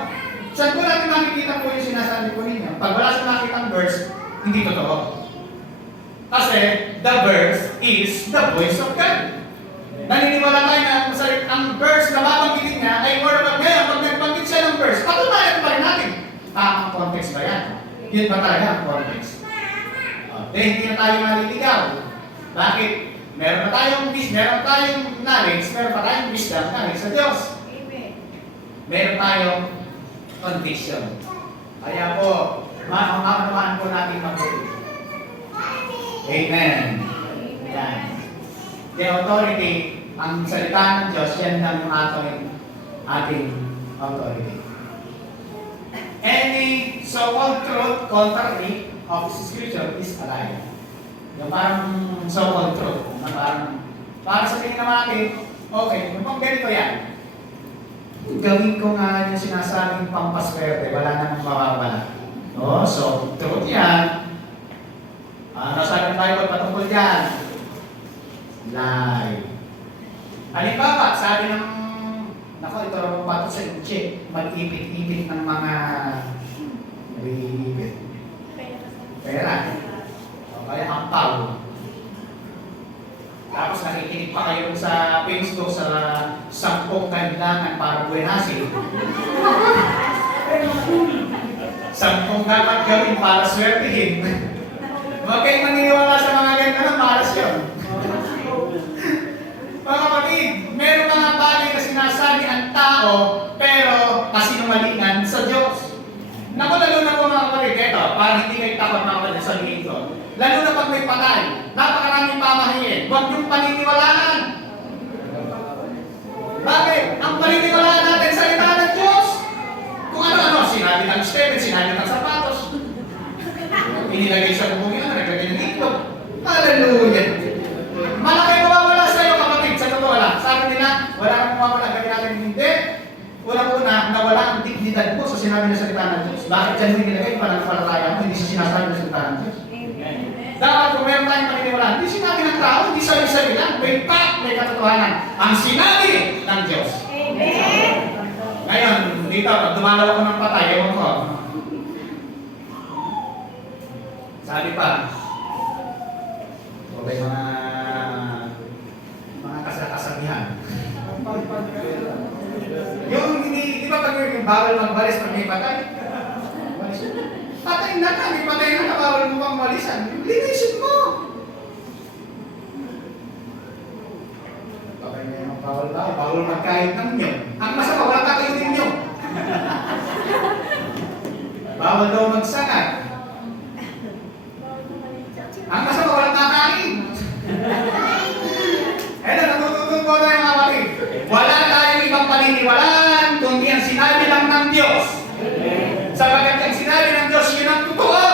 Saan ko natin makikita po yung sinasabi po ninyo? Pag wala sa nakitang verse, hindi totoo. Kasi the verse is the voice of God. Naniniwala tayo na ang verse na babanggitin niya ay word of God. Ngayon, pag nagbanggit siya ng verse, patunayan pa rin natin. Tamang context ba yan? Yun ba talaga ang context? Hindi na tayo maliligaw. Bakit? Meron tayong knowledge, meron pa tayong wisdom galing sa Diyos. Meron tayong condition. Kaya po, maunawaan po natin mabuti. Amen. Yan. The authority, ang salita ng Diyos, yan lang yung ating authority. Any so-called truth contrary of Scripture is a lie. Yung parang so-called truth, na parang sa tingin naman natin, okay, kung ganito yan, gawin ko nga yung sinasabing pampaswerte, wala namang mawawala. No? So, truth yan. Ano sabi ng Bible patungkol yan? Lie. Halimbawa, sabi ng, ito rin pato sa inche, mag-ipit-ipit ng mga nag-iipit. Pera. O kaya ampaw. Tapos nakikinig pa kayo sa Facebook sa 10 kailangan para buwenasin. 10 dapat gawin para swertihin. Huwag kayong maniniwala sa mga ganyan, malas yun. Mga kapatid, meron mga bagay na sinasabi ang tao, pero kasinungalingan sa Diyos. Naku, lalo na po mga kapatid, ito, para hindi kayo takot mga kapatid sa linggo. Lalo na pag may patay, napakaraming pamahiin, huwag niyong paniniwalaan. Bakit? Ang paniniwalaan natin sa salita ng Diyos. Kung ano-ano, sinabi ng Stephen, sinabi ng sapatos. Inilagay sa bubong yun, naglagay ng itlog. Hallelujah! Malaki mawawala sa iyo kapatid, sa totoo lang. Sabi nila, wala nang mawawala, gawin natin hindi. Unang-una, nawala ang dignidad mo sa sinabi ng salita ng Diyos. Bakit dyan mo inilagay? Pananampalataya mo, hindi sa sinasabi ng salita ng Diyos. Dapat kung meron tayong paniniwalaan, hindi sinabi ng tao, hindi sabi-sabi lang, may fact, may katotohanan. Ang sinabi ng Diyos. Amen! Ngayon, dito, pag dumalaw ako ng patay, ewan ko. Sabi pa, okay, mga kasabihan. Yung hindi, di ba pag yung bawal magbalis pag may patay? Patay na ka, may patay na ka, bawal mo pang walisan. Linisin mo! Okay na yung bawal tayo, bawal magkahit ng nyo. Ang masama, wala tayo din nyo. Bawal daw magsakat. Ang masama, walang kakain. Natututun po tayo mga kapatid. Wala tayong ibang paniniwalaan kundi ang sinabi lang ng Diyos. Sabagat ang sinabi ng Diyos, yun ang totoo.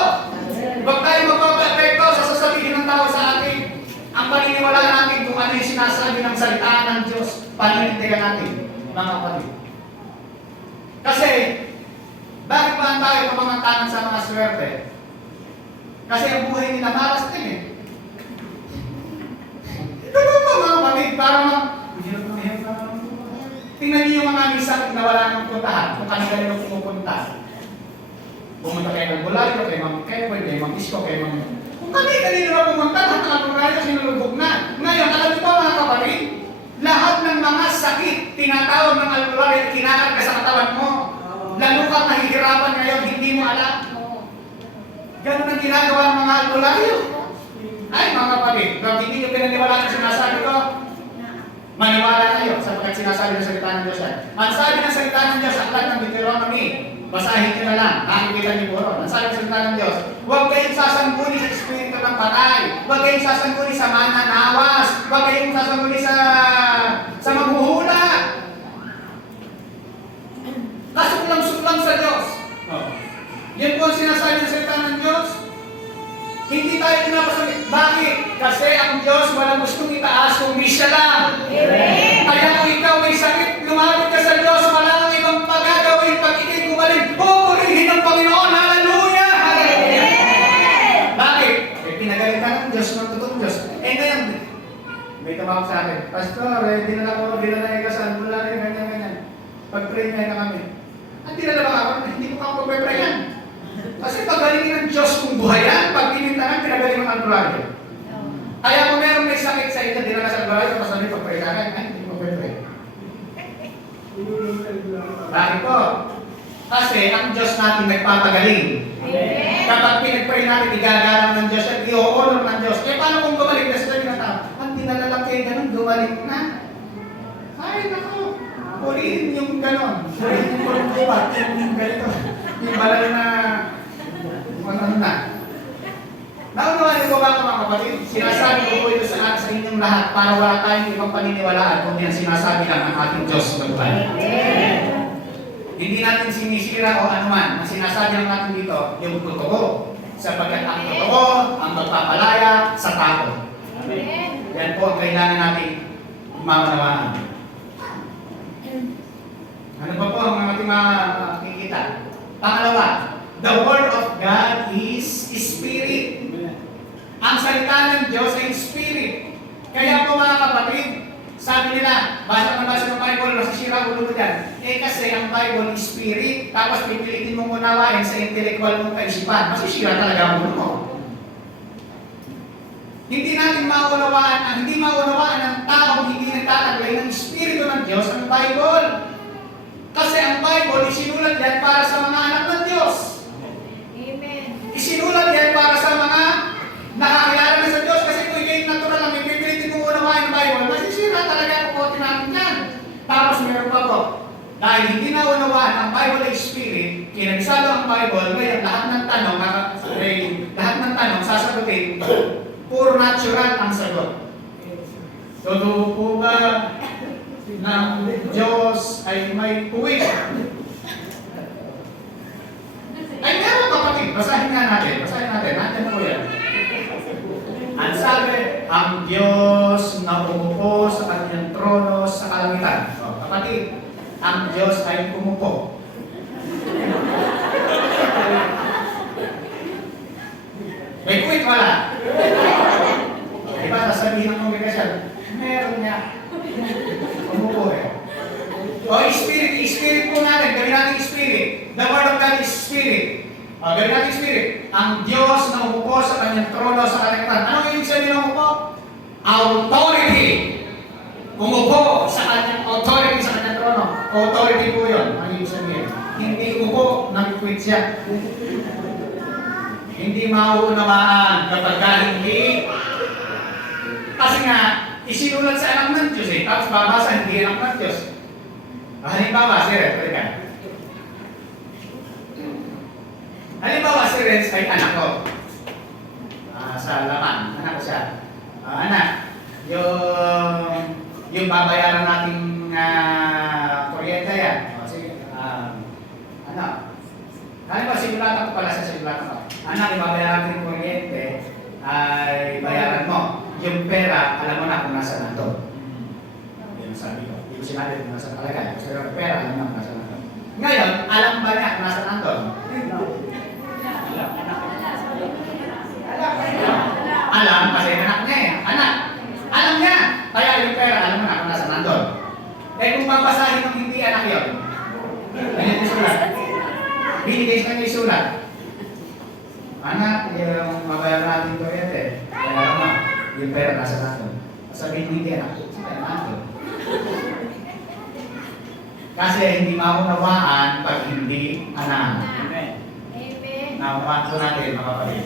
Huwag tayo magpapapekto sa sasabihin ng tao sa atin. Ang paniniwalaan natin kung ano yung sinasabi ng salita ng Diyos, paninindigan natin, mga kapatid. Kasi, bakit ba tayo pamamantanan sa mga swerte? Kasi ang buhay nila malas din eh. Ito ba mga kapatid? Parang tingnan niyo yung mga misakit na wala nang puntahan kung kanila nila pumupunta. Pumunta kayo ng Bulayo, kay Mang Kevin, kay Mang Isko, kay Mang... Kung kanila na pumunta, lahat ng aturayo sinulubog na. Ngayon, alam niyo ba mga kapatid? Lahat ng mga sakit, tinatawag ng albularyo at kinakarga sa katawan mo. Lalo kang nahihirapan ngayon, hindi mo alam. Ganun ang ginagawa ng mga albularyo. Ay mga kapatid, kung hindi nyo pinaniwala ng sinasabi ko, maniwala kayo sapagkat sinasabi ng salita ng Diyos yan. Ang sabi ng salita ng Diyos, aklat ng Deuteronomy, basahin nyo na lang, nakikita nyo po ron. Ang sabi ng salita ng Diyos, huwag kayong sasangguni sa espiritu ng patay, huwag kayong sasangguni sa mananawas, huwag kayong sasangguni sa maghuhula. Kasuklang-suklang sa Diyos. Yan po ang sinasabi ng salita ng Diyos. Hindi tayo pinapasabi. Bakit? Kasi ang Diyos walang gustong itaas kung di siya lang. Amen. Kaya kung ikaw may sakit, lumapit ka sa Diyos, wala kang ibang pagagawin pag ikay gumaling. Pupurihin ng Panginoon. Hallelujah! Hallelujah! Bakit? Pinagaling ka ng Diyos ng totoong Diyos. Pastor, dinala ka sa albularyo, ganyan. Pag-pray na kami. At dinala ba ako? Hindi ko ka pag-pray yan. Kasi paggalingin ng Diyos kung buhayan, pag pinintangan, pinagaling ng albularyo. Kaya kung meron may sakit sa inyo, dinala sa albularyo, tapos sabi, pag-pray ka rin, hindi ko pag-pray. Bakit po? Kasi ang Diyos natin nagpapagaling. Kapag pinag-pray natin, igagalang ng Diyos at i-honor ng Diyos. Eh paano kung gumaling na sila ng tao? Ang dinala lang kayo ganun, gumaling na. Ay, naku. Puliin yung ganon. Puliin yung kulong-kubat. Yung ganito. Yung balal na ano na. Naunawaan niyo po ba mga kapatid? Sinasabi ko po ito sa inyong lahat para wala tayong ibang paniniwalaan kung yan sinasabi lang ng ating Diyos magpapal. Hindi natin sinisira o anuman. Ang sinasabi lang natin dito, yung totoo. Sapagkat ang totoo, ang magpapalaya sa tao. Yan po ang kailangan natin maunawaan. Ano pa po ang ating makikita? Pangalawa, the Word of God is Spirit. Ang salita ng Diyos ay Spirit. Kaya po mga kapatid, sabi nila, basa ng Bible, nasisira ulo mo dyan. Eh kasi ang Bible is Spirit, tapos pipilitin mong unawain sa intellectual mong kaisipan. Masisira talaga ang ulo mo. Hindi natin maunawaan, hindi maunawaan ng tao hindi nagtataglay ng Espiritu ng Diyos ang Bible. Kasi ang Bible, isinulat yan para sa mga anak ng Diyos. Amen. Isinulat yan para sa mga nakakilala na sa Diyos. Kasi kung yung natural lang, may pipilitin mong unawain ng Bible, masisira talaga ang kukotin natin yan. Tapos meron pa po, dahil hindi na unawaan ang Bible ay Spirit, kinagsalo ang Bible, ngayon lahat ng tanong sasagutin, puro natural ang sagot. Totoo po ba ng Diyos ay may puwis? Ay meron kapatid, basahin natin, natin po yan. Ang sabi, ang Diyos na umupo sa kanyang trono sa kalangitan. O, kapatid, ang Diyos ay umupo. May kuwit wala. Diba, sasabihin ng kongregasyon, meron niya. Umupo eh. O, Spirit po natin, gawin natin Spirit. The Word of God is Spirit. O, gawin natin Spirit. Ang Diyos na umupo sa kanyang trono sa kalangitan. Anong ibig sabihin ng umupo? Authority. Umupo sa kanyang authority sa kanyang trono. Authority po yun. Ang ibig sabihin. Hindi umupo, nag-quit siya. Hindi mauunawaan kapag hindi. Kasi nga, isinulat sa anak ng Diyos eh. Tapos babasa, hindi anak ng Diyos. Halimbawa, si Red, halimbawa, si Red ay anak ko. Sa laman, anak ko siya. Anak, yung babayaran nating kuryente yan. Sige, halimbawa, siguratan ko pala sa siguratan ko. Anak, yung babayaran nating kuryente ay bayaran mo. Yung pera, alam mo na kung nasa nandun. Yan sabi ko. Yung sinabi kung nasa talaga. Kasi yung pera, alam mo na kung nasa nandun. Ngayon, alam ba niya kung nasa nandun? Alam kasi anak niya eh. Anak. Alam niya. Kaya yung pera, alam mo na kung nasa nandun. Eh kung babasahin ng hindi anak yun, ganyan yung sulat. Binigay sa kanya yung sulat. Anak, yung mabayaran natin kuryente. Kaya alam mo, yung pera nasa natin. Sabihin mo hindi anak. Sabihin natin. Kasi hindi maunawaan pag hindi anak. Amen. Naunawaan po natin mga kapatid.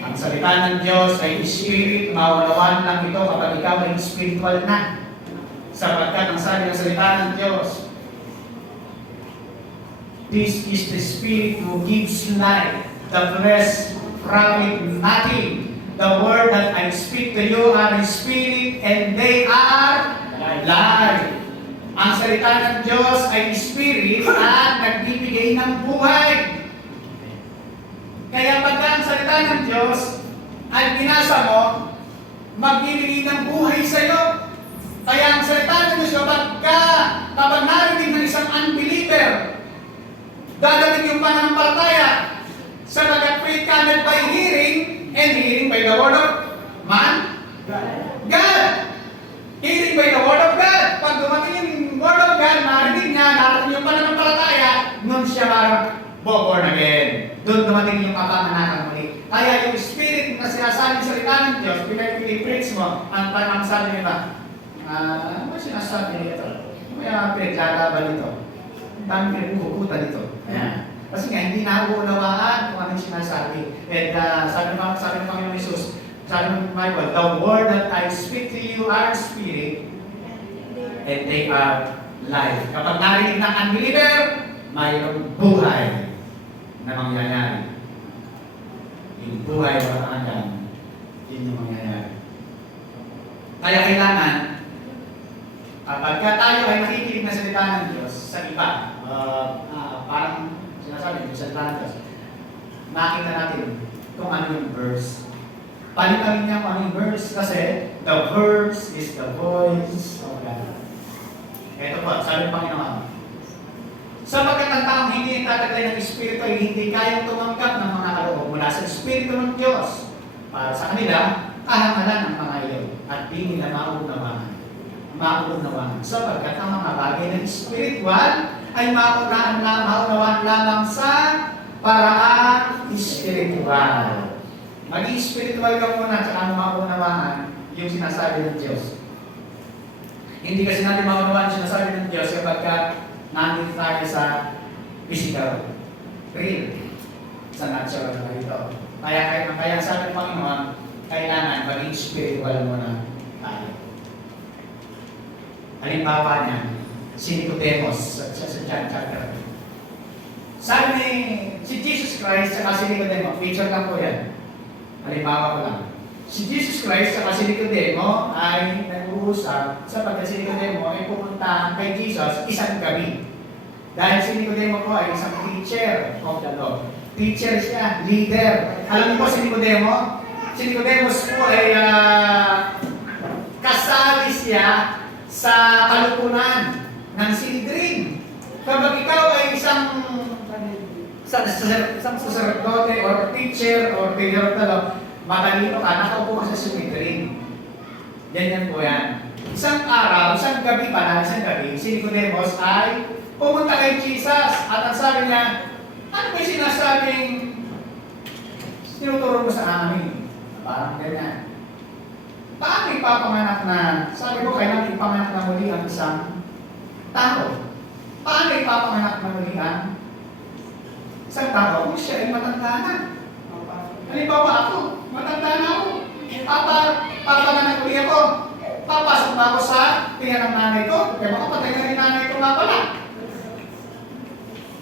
Ang salita ng Diyos ay Spirit, maunawaan lang ito kapag ikaw ay spiritual na. Sapagkat ang sabi ng salita ng Diyos, this is the Spirit who gives life. The flesh profit nothing. The word that I speak to you are Spirit and they are life. Ang salita ng Diyos ay Spirit at nagbibigay ng buhay. Kaya pagka ang salita ng Diyos ay binasa mo, magbibigay ng buhay sa iyo. Kaya ang salita ng Diyos kapag narinig ng isang unbeliever, dadating yung pananampalataya. Sabagat faith cometh by hearing, and hearing by the word of man? God. Hearing by the word siya born again. Doon dumating yung kapanganakan muli. Kaya yung spirit na sinasabi sa salita ng Diyos, pinag-preach mo, ang sabi nila, ano ba sinasabi nito? Kaya pinaglalaban nito. Ang dami pinagkukutan nito. Ayan. Kasi nga, hindi nauunawaan kung anong sinasabi. And sabi ng Panginoon Jesus, sabi ng Bible, the word that I speak to you are spirit, and they are life. Kapag narinig ng unbeliever, mayroong buhay na mangyayari. Yung buhay na angan, yun yung mangyayari. Kaya kailangan, kapag tayo ay nakikinig na salita ng Diyos sa iba, parang sinasabi yung salita ng Diyos, makita natin kung ano yung verse. Palitan niya kung ano yung verse kasi the verse is the voice of God. Ito po, sabi ng Panginoon, sapagkat ang taong hindi nagtataglay ng Espiritu ay hindi kayang tumanggap ng mga kaloob mula sa Espiritu ng Diyos. Para sa kanila, kahangalan ang mga iyon at di nila maunawaan. Sapagkat ang mga bagay ng spiritual ay maunawaan lamang sa paraan spiritual. Maging spiritual ka muna at saka maunawaan yung sinasabi ng Diyos. Hindi kasi natin maunawaan yung sinasabi ng Diyos kapag nandito tayo sa physical, real, sa natural na ito. Kaya sabi ng Panginoon, kailangan maging spiritual muna tayo. Halimbawa niya, si Nicodemus sa John chapter 3. Sabi ni si Jesus Christ at si Nicodemo, picture lang po yan. Halimbawa ko lang. Si Jesus Christ at si Nicodemo ay nag-uusap sapagkat si Nicodemo ay pupunta kay Jesus isang gabi. Dahil si Nicodemo po ay isang teacher of the law. Teacher siya, leader. Alam niyo po si Nicodemo? Si Nicodemus po ay kasali siya sa kalupunan ng Sanhedrin. Kapag ikaw ay isang sacerdote or teacher or leader of the law, matalino ka, nakaupo ka sa Sanhedrin. Yan po yan. Isang araw, isang gabi, si Nicodemus ay pumunta kay Jesus at ang sabi niya, ano ba sinasabing tinuturo mo sa amin? Parang ganyan. Paano ipapanganak na, sabi ko, kailangan ipanganak na muli ang isang tao. Paano ipapanganak na muli ang isang tao? Kung siya ay matanda na. Halimbawa ako, matanda na ako. Papanganak uli ako. Papasok na ako sa tiyan ng nanay ko. Kaya makapatay na rin nanay ko nga pala.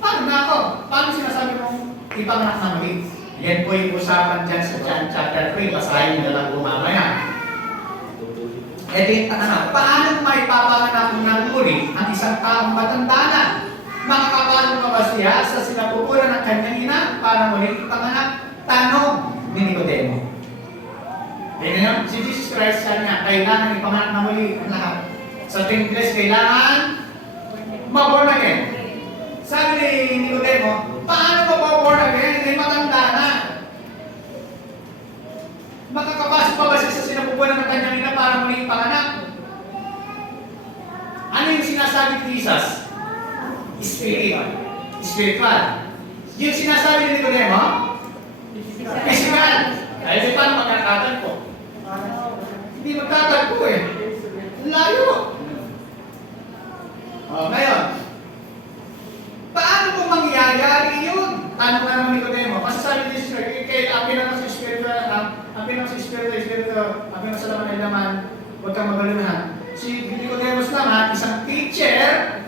Paano na ako? Paano sinasabi mong ipanganak na muli? Yan po yung usapan dyan sa John chapter 3. Basahin nyo na lang mamaya. Paano may papanganak ng muli ang isang taong matanda na? Makakapano pa ba siya sa sinapupunan ng kanyang ina para muling ipanganak? Tanong ni Nicodemo. Kaya si Jesus Christ sabi niya, kailangan ipanganak na muli ang lahat. Sa English, kailangan ma-born again. Sabi ni Nicodemo, paano ma-born again? Ay matanda na. Makakapasok pa ba siya sa sinapupunan ng kanyang ina para muling ipanganak? Ano yung sinasabi ni Jesus? Spiritual. Yung sinasabi ni Nicodemo? Physical. Ay, paano magkakatagpo? Hindi magkakatagpo eh. Layo. Ngayon, paano po mangyayari yun? Tanong na naman ni Nicodemo. Kasi sabi ni Jesus, kaya api na sa Espiritu, api na sa laman ay laman, huwag kang magalunan. Si Nicodemus naman, isang teacher,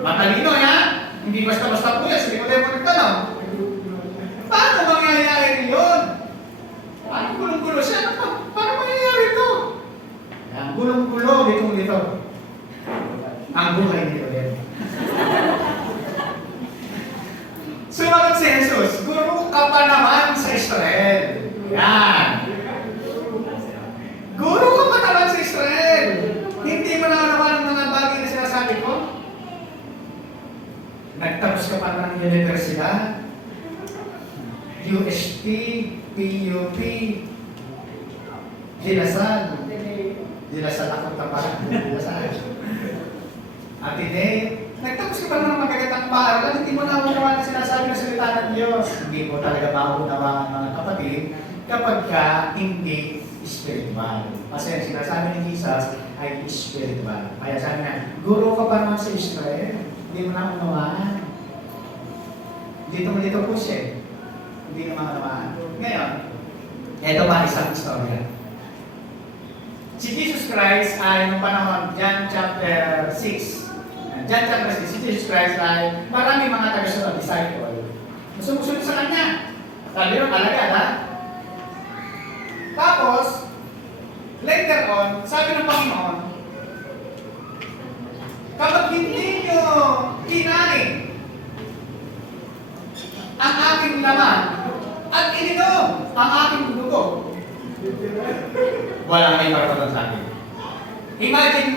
matalino yan, hindi basta-basta po yan, si Nicodemus nagtanong. Paano mangyayari yun? Paano gulong-gulo siya? Paano mangyayari ito? Ang gulong-gulo, dito. Ang buhay ni Nicodemus. Sumagot si Jesus, guro ka pa naman sa Israel. Yan. Guro ka pa naman sa Israel. Hindi mo naman ang mga bagay na sinasabi ko? Nagtapos ka pa ng universidad, UST, PUP, Dilasal ako ka pa. Dilasal. At hindi, nagtapos ka pa ng magagandang ng paaralan, hindi mo naunawaan ang sinasabi ng salita ng Diyos. Hindi mo talaga maunawaan mga kapatid kapag ka hindi spiritual. Kasi ang sinasabi ni Jesus ay spiritual. Kaya sabi na, guro ka pa naman sa Israel, hindi mo naunawaan. Dito po siya. Hindi na maunawaan. Ngayon, ito pa isang istorya. Si Jesus Christ ay noong panahon, John chapter 6. John chapter 6, si Jesus Christ ay marami mga taga-sunod, disciple. Sumusunod sa kanya. Sabi nung alagad, ha? Tapos, later on, sabi ng Panginoon, kapag hindi nyo kinain ang aking laman at ininom ang aking dugo, wala may karapatan sa akin. Imagine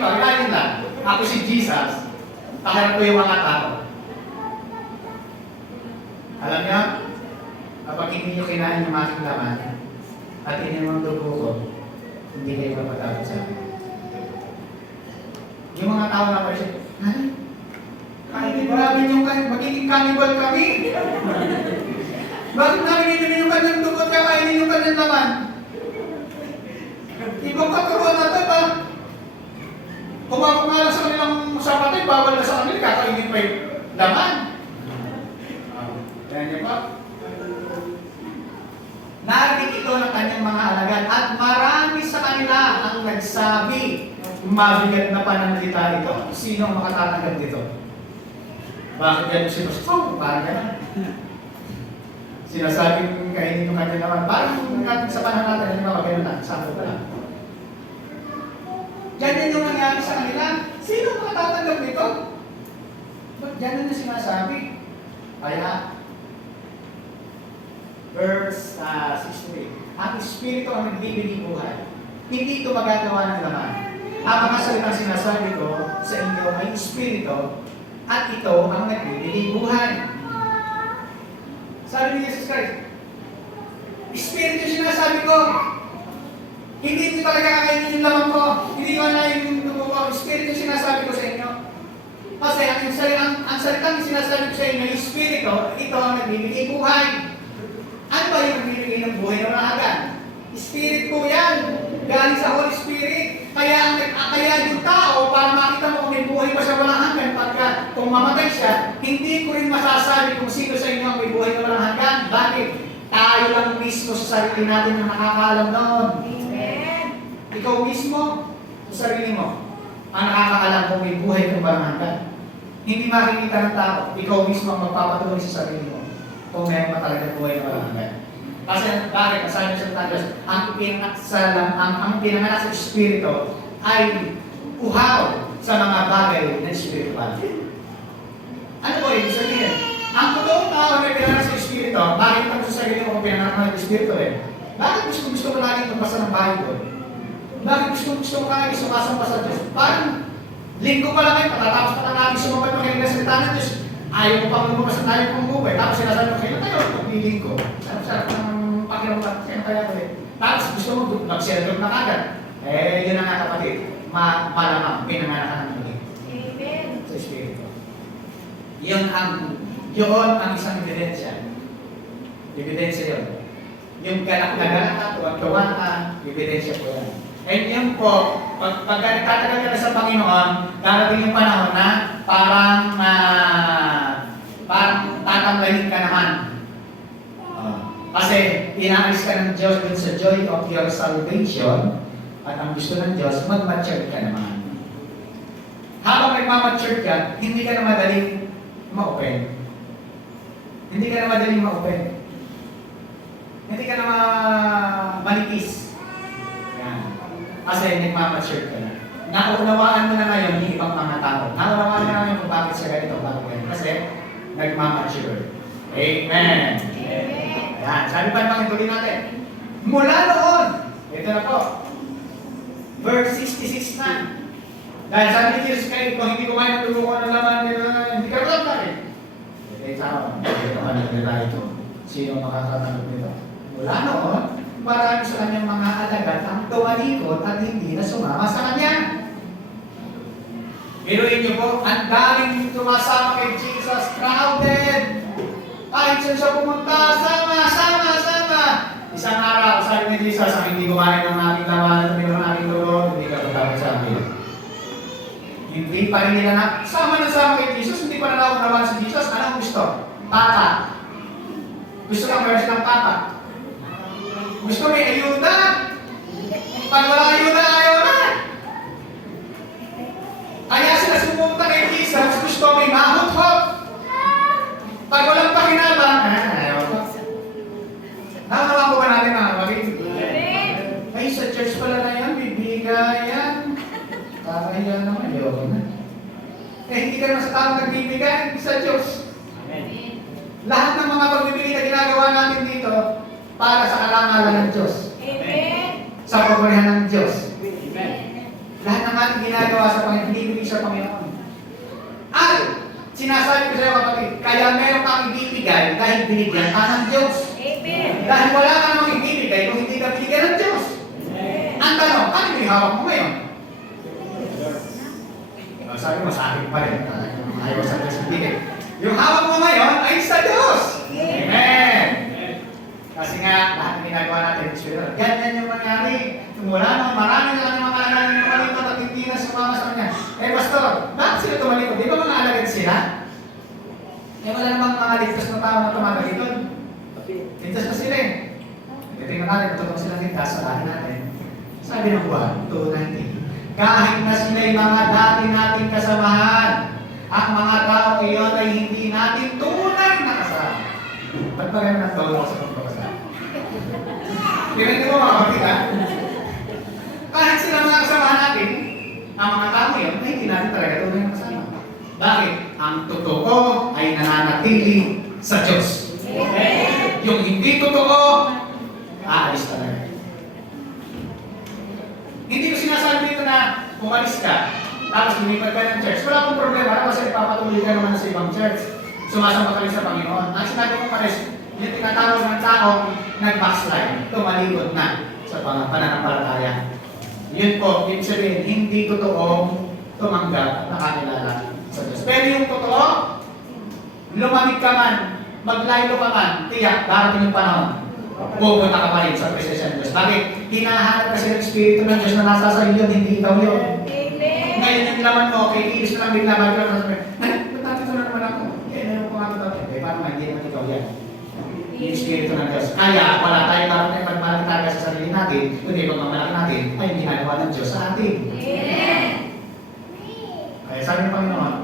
lang, ako si Jesus, kaharap ko yung mga tao. Alam niyo, kapag hindi nyo kinain yung aking laman at ininom ang dugo ko, hindi kayo mapatawad sa akin. Yung mga tao na pa siya, kahit grabe yung magiging cannibal kami. Bakit namin ininom yung kanyang dugo at kakainin yung kanyang laman? Ibang katuruan na ito ba? Kumapag nga lang sa kanilang sapatid, bawal na sa kanila, kakainin pa yung laman. Kaya niyo ba? Narinig ito ng kanyang mga alagad at marami sa kanila ang nagsabi, mabigat na pananalita ito. Sino ang makatatanggap dito? Bakit yan si Pastor? Parang gano'n. Sinasabing kainin yung kanyang laman. Parang sa panahon natin, hindi ba gano'n na? Sampo pa lang. Ganyan yung nangyari sa kanila. Sino ang makatatanggap nito? Ba't ganyan na sinasabi? Kaya, verse 63. Ang Espiritu ang nagbibigay buhay. Hindi ito magagawa ng laman. Ang mga salitang sinasabi ko sa inyo ay Espiritu at ito ang nagbibigay buhay. Sabi ni Jesus Christ, Espiritu sinasabi ko. Hindi ko talaga kakainin yung laman ko. Hindi ko na yung dugo ko. Espiritu sinasabi ko sa inyo. Kasi ang salitang sinasabi ko sa inyo, Espiritu, ito ang nagbibigay buhay. Ano ba yung nagbibigay ng buhay na malahagan? Spirit po yan. Galing sa Holy Spirit. Kaya yung tao, para makita mo kung may buhay pa siya walang hanggan, pagka kung mamatay siya, hindi ko rin masasabi kung sino sa inyo ang may buhay na walang hanggan. Bakit? Tayo lang mismo sa sarili natin na nakakaalam noon. Amen. Ikaw mismo, sa sarili mo, ang nakakaalam kung may buhay kang walang hanggan. Hindi makikita ng tao, ikaw mismo ang magpapatuloy sa sarili mo kung meron pa talaga buhay na walang hanggan. Kasi bakit? Sabi sa Diyos, ang pinanganak sa Espiritu ay uhaw sa mga bagay na spiritual. Ano po ibig sabihin? Ang totoong tao na pinanganak sa Espiritu, bakit ako sa sarili mo kung pinanganak ng Espiritu Bakit gusto mo lagi magbasa ng Bible? Bakit gusto mo lagi sumasamba sa Diyos? Parang linggo pa lang kayo, patatapos pa lang namin sumabay makinig na salita ng Diyos. Ayaw mo pang lumabas na tayo kung bubay. Tapos sinasabi mo kayo, tayo, pagpiling ko. Sarap-sarap ng pakiramdam. Kaya ulit. Tapos gusto mo mag-serve na kagad. Yun na nga kapatid. Malamang, pinanganak ka ng ulit. Amen. Sa Espiritu. Yun ang isang ebidensya. Ebidensya yun. Yung galak-galak ka, tuwag-tuwag ka, ebidensya po yan. And yun po, pag nagtatagal ka na sa Panginoon, darating yung panahon na parang tatamlahin ka naman. Kasi inaalis ka ng Diyos dun sa joy of your salvation, at ang gusto ng Diyos, mag-mature ka naman. Habang nagmamature ka, hindi ka na madaling ma-open. Hindi ka na madaling ma-open. Hindi ka na manipis. Yan. Kasi nagmamature ka na. Naunawaan mo na ngayon yung ibang mga tao. Naunawaan mo na ngayon kung bakit siya ganito, bakit ganito. Kasi nagmamature. Amen. Amen. Yan. Sabi pa naman, tuloy natin. Mula noon, ito na po. Verse 66 na. Dahil sabi ni Jesus kayo, kung hindi kumain ng dugo ko ng laman, hindi ka lang pa rin. Eh, tao, hindi naman naglalay ito. Sino makakatanggap nito? Mula noon, marami sa kanyang mga alagad ang tumalikod at hindi na sumama sa kanya. Biruin niyo po, ang daming tumasama kay Jesus, crowded. Kahit saan siya pumunta, sama, sama, sama. Isang araw, sabi ni Jesus, ang hindi kumain ng aking laman, ng aking luro, hindi ka tatawag sa akin. Hindi pa rin nila na, sama kay Jesus, hindi pa na naman si Jesus, anong gusto? Pata. Gusto lang meron silang pata. Gusto may ayuda. Pag wala ayuda, ayaw na. Kaya sila sumunta kay Jesus, gusto may mahuthot. Pag walang pakinabang, ayaw ko. Nakakawa ko ba natin mga kapatid? Ay, sa church pala na yan, bibigayan. Kaya naman, ayaw ko na. Eh, hindi ka naman sa tamang nagbibigay sa Diyos. Amen. Lahat ng mga pagbibigay na ginagawa natin dito, para sa karangalan ng Diyos. Amen. Sa pagpurihan ng Diyos. Amen. Lahat ng ating ginagawa sa Panginoon, binibigay sa Panginoon. At, sinasabi ko sa iyo kapatid, kaya meron kang ibibigay dahil binigyan ka ng Diyos. Amen. Dahil wala ka namang ibibigay kung hindi ka binigyan ng Diyos. Ang tanong, ano yung hawak mo ngayon? Sabi mo, sa akin pa rin. Ayaw sa Diyos ibigay. Yung hawak mo ngayon ay sa Diyos. Amen. Kasi nga, lahat ng ginagawa natin, yan yung mangyari. Mula nung marami na kanyang mga alagad ng malikot at hindi na sumama sa kanya. Eh, Pastor, bakit sila tumalikod? Di ba mga alagad sila? Eh, wala namang mga ligtas na tao na tumatalikod. Ligtas na sila eh. Tingnan natin, tutulong silang ligtas sa lahat natin. Sabi ng Juan 2:19, kahit na sila'y mga dati nating kasamahan, ang mga tao iyon ay hindi natin tunay na kasama. Ba't ba ganun ang tawag sa pagpapasama? Pinagin mo mga kapatid ha? Kahit sila mga kasamahan natin, ang mga tao yun, ay hindi natin talaga tunay na kasama. Bakit? Ang totoo ay nananatili sa Diyos. Amen. Yung hindi totoo, aalis talaga. Hindi ko sinasabi dito na umalis ka, tapos lumipat ka ng church. Wala akong problema kasi ipapatuloy ka naman sa ibang church. Sumasama ka rin sa Panginoon. Ang sinabi ko pares, yung tinatawag ng taong nag-backslide, tumalikod na sa pananampalataya. Yun po, ibig sabihin, hindi totoong tumanggap at nakakilala sa Diyos. Pero yung totoo, lumamig ka man, maglaylo ka man, tiyak, darating yung panahon, pupunta ka pa rin sa presensya ng Diyos. Bakit? Hinahanap kasi ng Espiritu ng Diyos na nasa sa iyo, hindi ikaw yun. Amen. Ngayon yung laman mo, kay Iris na lang bigla, ba't natin ito na naman ako? Ano ko nga ito? Paano nga, hindi naman ikaw yan. Yung Espiritu ng Diyos. Kaya, wala tayong dapat na pagmalaki tayo sa sarili natin, kundi pagmamalaki natin, ay yung ginagawa ng Diyos sa atin. Amen. Kaya sabi ng Panginoon,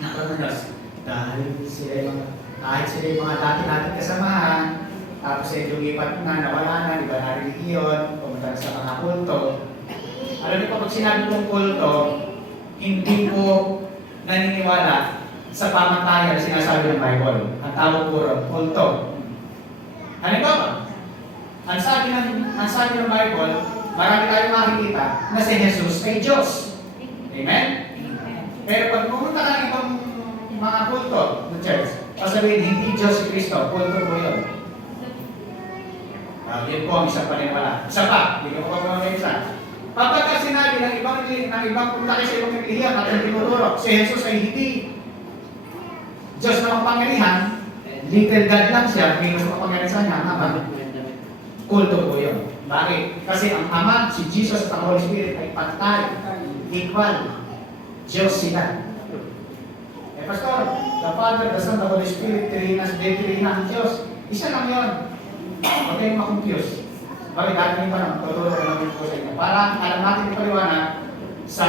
nakakot ng Diyos, kahit sila yung mga dati natin kasamahan, tapos ay lumipat na, nawala na, di ba narinig yun, pumunta na sa mga kulto. Alam niyo po, pag sinabi kong kulto, hindi po naniniwala sa pamantayan na sinasabi ng Bible. Ang tawag puro, kulto. Ano ba ba? Ang sabi ng Bible, marami tayong makikita na si Jesus ay Diyos. Amen? Pero pag pumunta ka ng ibang mga kulto ng church, sasabihin, hindi Diyos si Kristo, kulto po yun. Yun po ang isang paniniwala. Isa pa, hindi ko pa mga isa. Kapag sinabi ng ibang punta kayo sa ibang relihiyon at ang tinuturo, si Jesus ay hindi Diyos na mapangyarihan, little God lang siya, may mas mapangyarihan sa kanya, Ama. Kulto po yun. Bakit? Kasi ang Ama, si Jesus at ang Holy Spirit ay pantay, equal. Diyos sila. Eh, Pastor, the Father, the Son, the Holy Spirit, Trina ang Diyos. Isa lang yun. Huwag kayong makumpiyos. Bakit dati pa naman, tutulog ko naman po sa inyo. Para alam natin yung paliwanag sa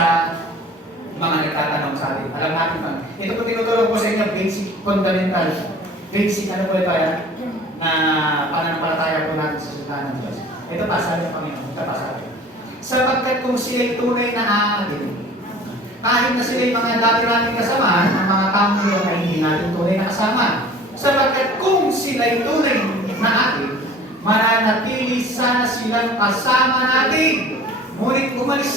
mga nagtatanong sa atin. Alam natin pa. Ito po tinutulog ko sa inyo, basic, fundamental. Basic, ano po ito yan? Na pananampalataya po natin sa sultan ng Diyos. Ito pa, sabi ng Panginoon. Ito pa, sabi. Sapagkat kung sila'y tunay na aatin, kahit na sila'y mga dati natin kasamahan, ang mga tao nila ay hindi natin tunay na kasama. Sapagkat kung sila'y tunay na atin, mananatili sana silang kasama natin. Ngunit umalis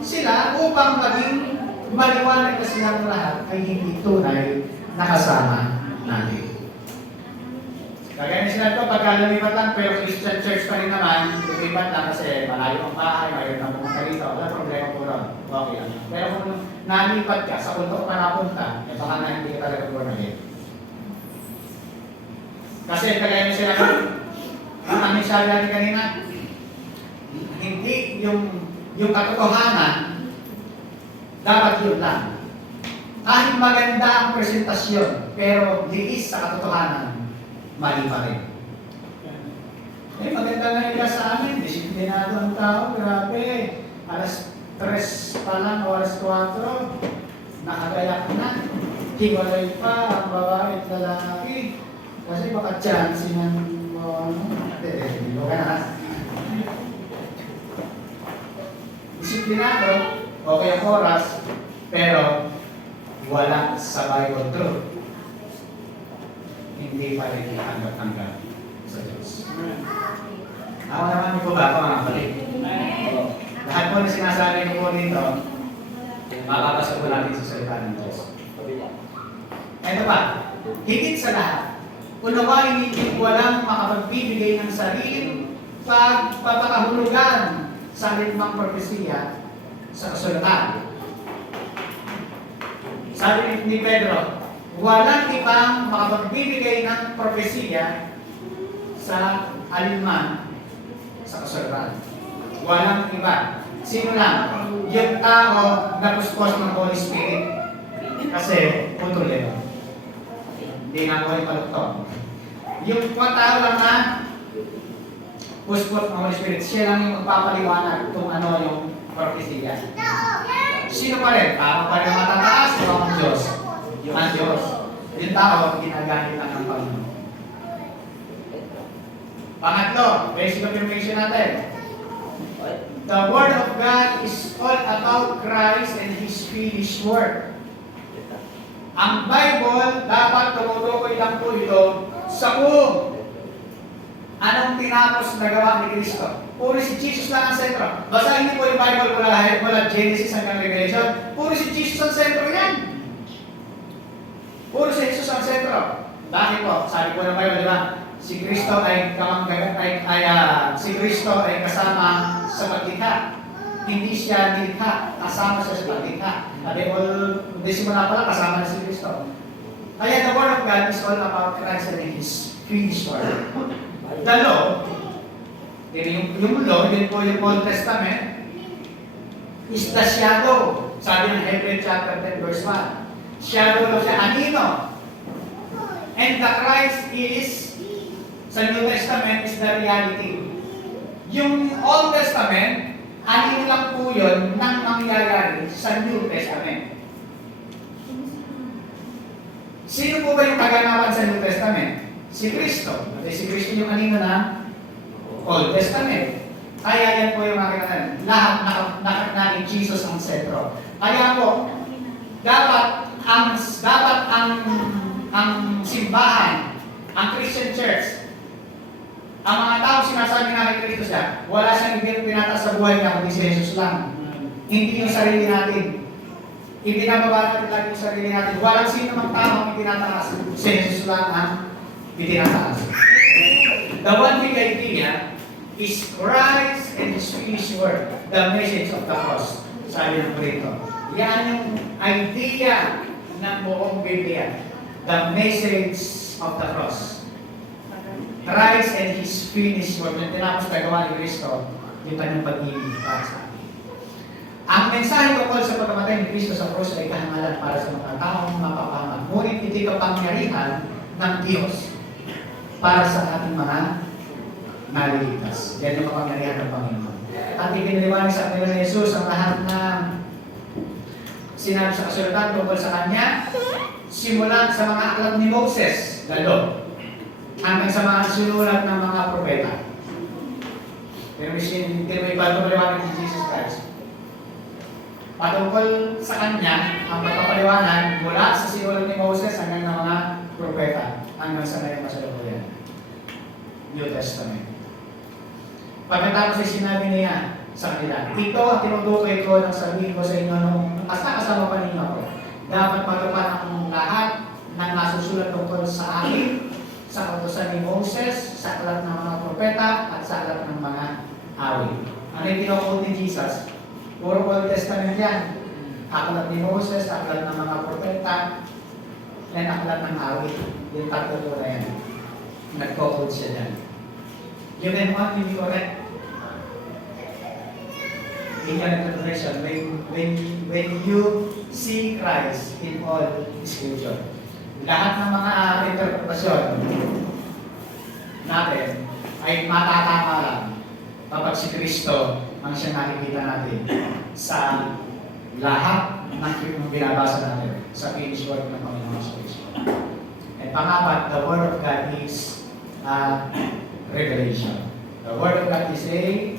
sila upang maging maliwanag na silang lahat ay hindi tunay na kasama natin. Kagaya na sila ito, pagka lumipat lang, pero Christian church pa rin naman, lumipat lang kasi malayo ang bahay, mayroon na pumunta rito, wala problema po ron. Okay lang. Pero kung nalipat ka sa punto ka napunta, eh baka na hindi ka talaga born again. Kasi kagaya na sila ang aming sabi natin kanina, hindi yung katotohanan, dapat yun lang. Kahit maganda ang presentasyon, pero liis sa katotohanan, mali pa rin. Eh, maganda na nila sa amin, disiplinado ang tao, grabe. Alas 3 pa lang, oras 4, nakagayak na. Hiwalay pa ang babae at lalaki. Kasi baka chance ng hindi ka na. Disiplinado, okay ang oras, pero wala sa Bible truth. Hindi pa rin tanggap-tanggap sa Diyos. Ako naman po ba, mga kapatid? Lahat po na sinasabi ko po dito, mapapasok po natin sa salita ng Diyos. Ito pa, higit sa lahat, unawain ninyo walang makapagbibigay ng sariling pagpapakahulugan sa alinmang propesiya sa kasulatan. Sabi ni Pedro, walang ibang makapagbibigay ng propesiya sa alinman sa kasulatan. Walang iba. Sino lang? Yung tao na puspos ng Holy Spirit. Kasi putulin. Hindi nga po ipalukto. Yung tao lang na puspos ng Holy Spirit, siya lang yung magpapaliwanag kung ano yung propesiya. Sino pa rin? Tao pa rin matataas o ang Diyos? Ang Diyos. Yung tao, ginagamit lang ng Panginoon. Pangatlo, basic affirmation natin. The Word of God is all about Christ and His finished work. Ang Bible, dapat tumutukoy lang po ito sa kung anong tinapos na gawa ni Kristo. Puro si Jesus lang ang sentro. Basahin niyo po yung Bible mula Genesis hanggang Revelation. Puro si Jesus ang sentro yan. Puro si Jesus ang sentro. Bakit po? Sabi po ng Bible, di ba? Si Kristo ay kasama sa paglikha. Hindi siya nilikha, kasama siya sa paglikha. At simula pa lang kasama na si Kristo. Kaya the Word of God is all about Christ and His finished work. The law, yung law, yun po yung Old Testament, is the shadow. Sabi ng Hebrews chapter 10 verse 1. Shadow lang siya. Anino? And the Christ is, sa New Testament, is the reality. Yung Old Testament, anino lang po yun nang nangyayari sa New Testament. Sino po ba yung kaganapan sa New Testament? Si Kristo. Si Kristo yung anino na Old Testament. Kaya yan po yung makikita. Lahat na Jesus ang sentro. Kaya po, dapat ang simbahan, ang Christian Church, ang mga tao sinasabi na kay Kristo siya, wala siyang pinataas sa buhay niya, kundi si Jesus lang. Hindi yung sarili natin. Ibinababa natin lagi yung sarili natin. Walang sino mang tao ang itinataas. Si Jesus lang ang itinataas. The one big idea is Christ and His finished work. The message of the cross. Sabi ng Cristo. Yan yung idea ng buong Biblia. The message of the cross. Christ and His finished work. Yung tinapos na gawa ni Kristo, yung kanyang pag-ibig para sa atin. Ang mensahe tungkol sa pagkamatay ni Kristo sa krus ay kahangalan para sa mga taong mapapahamak. Ngunit ito'y kapangyarihan ng Diyos para sa ating mga naliligtas. Yan yung kapangyarihan ng Panginoon. At ipiniliwanag sa kanila ni Jesus ang lahat ng sinabi sa kasulatan tungkol sa Kanya, simulan sa mga aklat ni Moses, lalo, hanggang sa mga sinulat ng mga propeta. Pero may pagpapaliwanag ni Jesus Christ. Patungkol sa Kanya, ang pagpapaliwanag mula sa sinulat ni Moses hanggang ng mga propeta, hanggang sa ngayong kasalukuyan. New Testament. Pagkatapos ay sinabi niya sa kanila, ito ang tinutukoy ko ng sabihin ko sa inyo nung kasama pa ninyo ako. Dapat matupad ang lahat ng nasusulat tungkol sa akin, sa kautusan ni Moses, sa aklat ng mga propeta, at sa aklat ng mga awit. Ano yung tinukod ni Jesus? Puro Old Testament yan. Aklat ni Moses, aklat ng mga propeta, and aklat ng awit. Yung tatlo po na yan. Nag-focus siya dyan. You can only be correct in your interpretation when you see Christ in all Scripture. Lahat ng mga interpretasyon natin ay matatama lang kapag si Kristo ang siya nakikita natin sa lahat ng binabasa natin sa finished work ng Panginoon sa Kristo. And pangapat, the Word of God is a revelation. The Word of God is a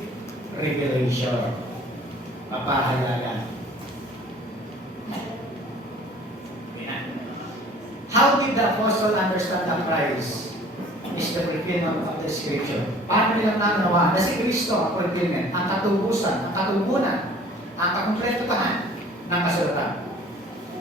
revelation. Papahalaga. How did the apostle understand that Christ is the fulfillment of the Scripture? Paano nilang naunawaan na si Kristo ang fulfillment, ang katubusan, ang katubunan, ang kakumpletuhan ng kasulatan?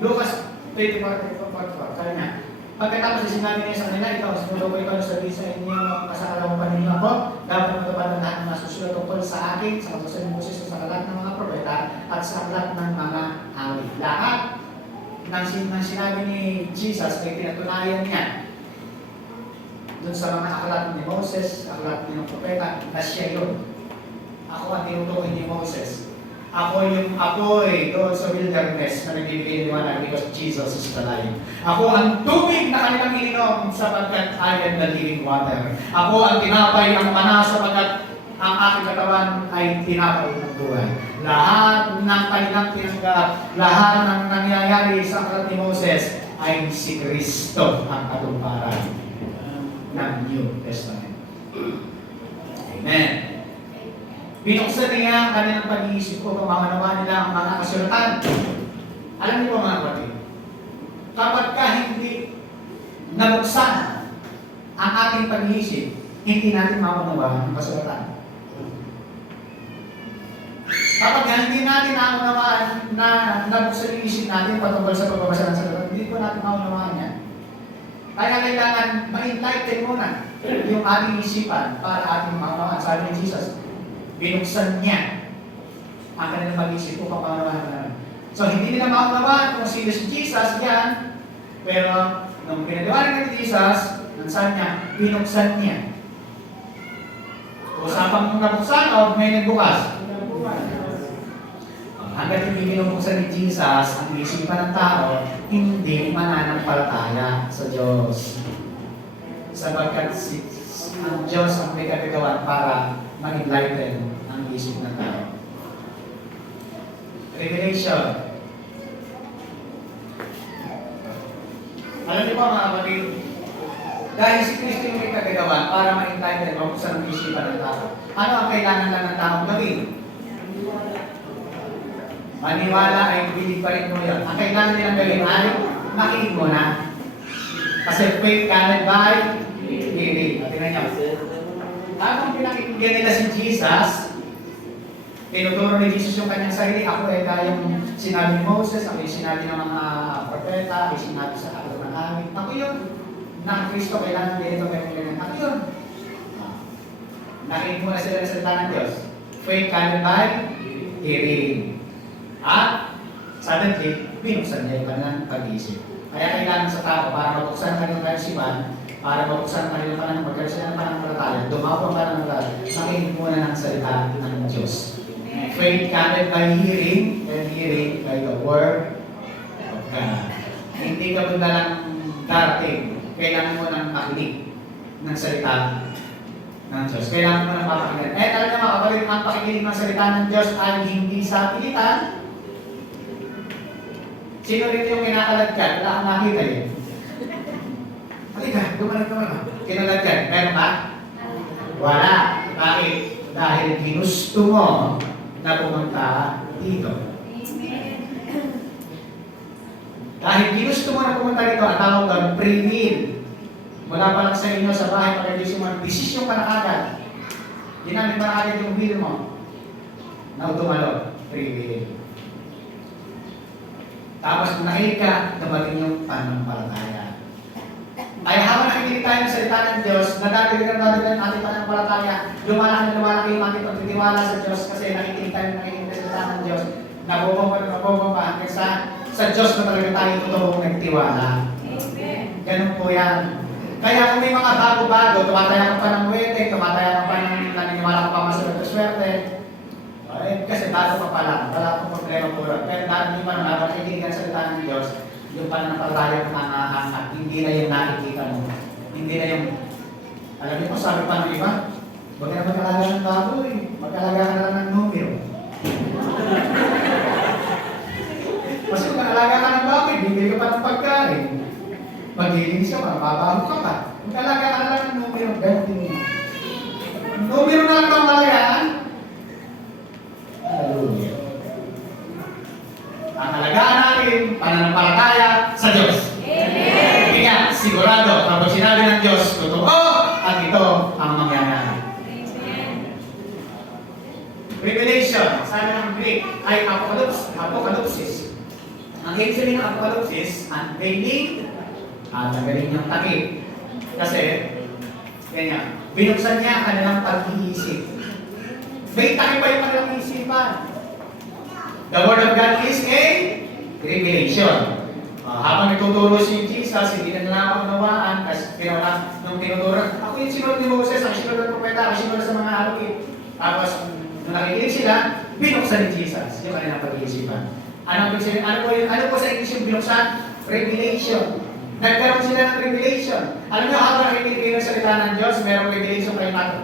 Lucas 24:44, sabi niya, pagkatapos na sinabi niya sa kanila, ikaw, sinulo ko ikaw sabihin sa inyo, kasakalaw pa ninyo ako, dapat matupad ang lahat ng nasusulat tungkol sa akin, sa kautusan ni Moses, sa aklat ng mga propeta, at sa aklat ng mga awit. Lahat ng sinabi ni Jesus ay pinatunayan niya doon sa mga aklat ni Moses, aklat ng propeta, na siya yun. Ako ang tinutukoy ni Moses. Ako yung apoy doon sa wilderness na nagbibigay ng liwanag because Jesus is the light. Ako ang tubig na kanilang ininom sapagkat I am the living water. Ako ang tinapay ng mana sapagkat ang aking katawan ay tinapay ng buhay. Lahat ng kanilang tinanggap, lahat ng nangyayari sa aklat ni Moses ay si Kristo ang katuparan ng New Testament. Amen. Binuksan niya ang kanilang pag-iisip ko kung mamanawa nila ang mga kasulatan. Alam niyo po mga kapatid, kapag ka hindi nabuksan ang ating pag-iisip, hindi natin mamanawa ang kasulatan. Kapag hindi natin naunawaan na nabuksan yung isip natin patungkol sa pagbabasa ng kasulatan, hindi po natin maunawaan yan. Kaya kailangan ma-enlighten muna yung ating isipan para ating maunawaan. Sabi ni Jesus, binuksan niya ang kanilang pag-isip upang maunawaan naman. So, hindi nila maunawaan kung sino si Jesus yan, pero nung pinaliwanag ni Jesus, ang sabi niya, binuksan niya. Usapang kung nabuksan o may nagbukas? Hanggat hindi binubuksan ni Jesus ang isipan ng tao, hindi mananampalataya sa Diyos. Sapagkat ang Diyos ang may kagagawan para mag-enlighten ang isip ng tao. Revelation. Alam niyo po mga kapatid, dahil si Kristo yung may kagagawan para ma-enlighten, mabuksan ang isipan ng tao. Ano ang kailangan lang ng taong gawin? Maniwala ay bilig pa rin mo yun. Ang kailangan nilang gawin ay makinig mo na. Kasi faith cannot by hearing. Tingnan niyo. Habang pinakikinggan nila si Jesus, tinuturo ni Jesus yung kanyang sarili. Ako ay yung sinabi ni Moses, ako yung sinabi ng mga propeta, ako yung sinabi sa aklat ng awit. Ako yun. Na Kristo kailangan dito kayo. Ako yun. Nakinig mo na sila sa salita ng Diyos. Faith cannot by hearing. At suddenly, binuksan niya yung kanilang pag-iisip. Kaya kailangan sa tao para mabuksan ang kanilang kaisipan, para mabuksan ang kanilang panang magkaroon ng pananampalataya, dumapo ang pananampalataya, makinig muna ng salita ng Diyos. Faith cannot by hearing, and hearing by the word of God. Hindi ka bunda lang darating, kailangan mo nang makinig ng salita ng Diyos. Kailangan mo nang mapakinggan. Talaga mga kapatid, ang pakikinig ng salita ng Diyos ay hindi sa pilitan. Sino rin yung kinakalagkan? Wala kang nakita eh. Halika, gumalag. Kinalagkan. Meron ba? Wala. Bakit? Dahil ginusto mo na pumunta dito. Dahil ginusto mo na pumunta dito, ang tawag doon, free will. Mula pa lang sa inyo sa bahay, pagkagising mo, desisyon ka na agad. Ginamit mo na agad yung will mo. Na dumalo, free will. Tapos kung nahilig ka, dumating yung pananampalataya. Kaya habang nakikinig tayo ng salita ng Diyos, nadadagdagan ang ating pananampalataya, lumalaki yung ating pagtitiwala sa Diyos kasi nakikinig tayo ng salita ng Diyos. nabubomba hanggang sa Diyos na talaga tayo totoong nagtiwala. Amen. Ganun po yan. Kaya kung may mga bago-bago, tumataya ka pa ng wete, tumataya ka pa ng naniniwala ka pa masunod na swerte, kasi bago pa pala, wala akong problema po ron. Pero dahil hindi pa nang habang kaibigan sa salita ng Diyos, yung pananampalataya ng nangahangat, hindi na yung nakikita mo. Hindi na yung, alam niyo po, sabi pa ng iba, huwag ka na mag-alaga ng baboy, mag-alaga ka na lang ng numero. Kasi kung mag-alaga ka ng baboy, bibili ka pa ng pagkain. Maglilinis ka pa, mababaho ka pa. Mag-alaga ka na lang ng numero, ganun din yun. Numero na lang ba ang alagaan? Hallelujah. Ang alagaan natin, pananampalataya sa Diyos. Amen. Kaya sigurado, kapag sinabi ng Diyos, totoo, at ito ang mangyayari. Amen. Revelation, sabi ng Greek, ay apocalypsis. Ang ibig sabihin ng apocalypsis, unveiling, at nagaling niyang takip. Kasi, ganyan, binuksan niya ang kanilang pag-iisip. May takip pa yung kanilang isipan. The Word of God is a revelation. Habang nagtuturo si Jesus, hindi na nila maunawaan kasi nung tinuturo, ako yung sinunod ni Moses, ako sinunod ng propeta, ako sinunod sa mga alukit. Tapos, nung nakikinig sila, binuksan ni Jesus yung kanilang pag-iisipan. Ano po sa English yung binuksan? Revelation. Nagkaroon sila ng revelation. Alam niyo, habang nakikinig kayo ng salita ng Diyos, merong revelation kayo natin.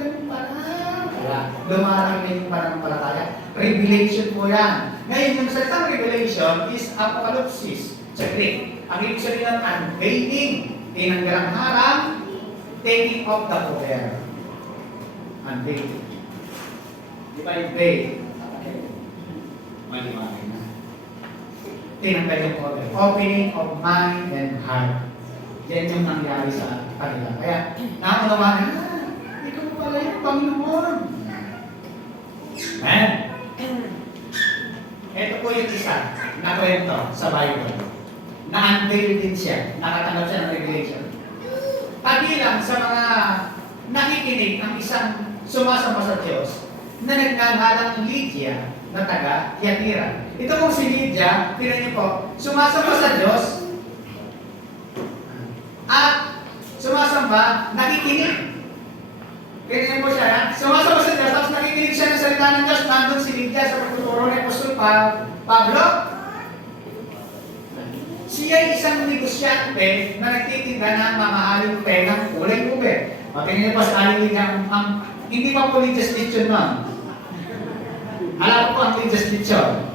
Ganun pala. Kaya, lumarang na yung pananampalataya. Revelation po yan. Ngayon, yung salitang revelation is apocalypsis sa Greek. Ang ibig sabihin ng unveiling, tinanggalang harang, taking off the cover. Unveiling. Di ba yung veil? Maliwanag na. Tinanggal yung cover. Opening of mind and heart. Yan yung nangyari sa kanila. Kaya, nakunawanan, ikaw pala yung Panginoon. Amen. Ito po yung isa na kwento sa Bible. Na-unveil din siya. Nakatanggap siya ng revelation. Kabilang sa mga nakikinig ang isang sumasamba sa Diyos na nagngangalang Lydia na taga Thyatira. Ito pong si Lydia, tingnan niyo po, sumasamba sa Diyos at sumasamba, nakikinig. Ganyan po siya, sumasamba sa Diyos, tapos nakikinig siya ng salita ng Diyos, nandun si Lydia sa pagtuturo ni Apostol Pablo. Siya ay isang negosyante na nagtitinda ng mamahaling penang kulay ube. Tingnan niyo po sa aling Lydia, hindi pa po Lydia's Lechon nun. Alam ko ang Lydia's Lechon.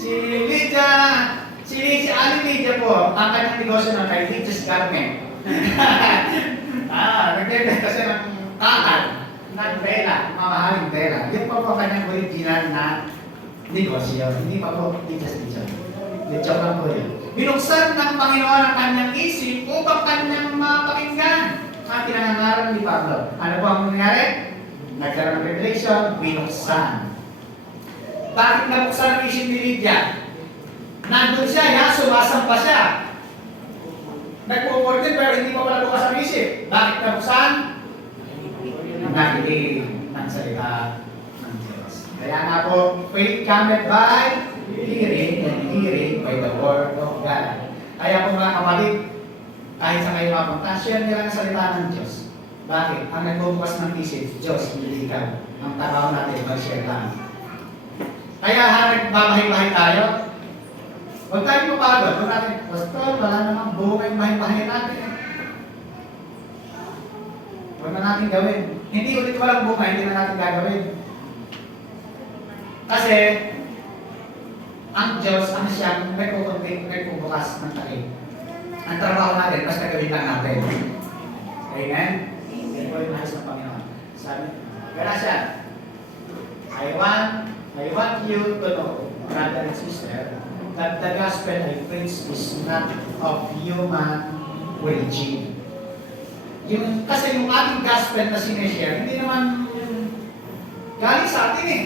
Si Aling Lydia po, ang kanyang negosyo na kay Lydia's Garment. Nagbebenta kasi ng takal, ng tela, mamahaling tela. Yun pa po kanyang original na negosyo. Hindi pa po Lydia's Lechon. Lechon lang po yun. Binuksan ng Panginoon ang kanyang isip upang kanyang mapakinggan ang pinangangaral ni Pablo. Ano po ang nangyari? Nagkaroon ng revelation, binuksan. Bakit nabuksan ang isip ni Lydia? Nandun siya, sumasamba siya. Nagpo-order pero hindi pa pala bukas ang isip. Bakit nabuksan? Nakikinig ng salita ng Diyos. Kaya nga po, faith cometh by hearing, and hearing by the word of God. Kaya po mga kapatid, kahit sa kayo mapunta, share nila ang salita ng Diyos. Bakit? Ang nagbubukas ng isip, Diyos, hindi ikaw. Ang trabaho natin, mag-share lang. Kaya nagbabahay-bahay tayo, huwag tayo mapagod. Huwag natin, Pastor, wala namang buhay bahay-bahay natin. Huwag na natin gawin. Hindi ulit walang buhay, hindi na natin gagawin. Kasi, ang Diyos, ang siyang nagpubukas ng takip. Ang trabaho natin, basta gawin lang natin. Amen? Yan po yung nais ng Panginoon. Sabi, Gracia, I want you to know, brother and sister, that the gospel I preach is not of human origin. Kasi yung ating gospel na sineshare, hindi naman galing sa atin eh.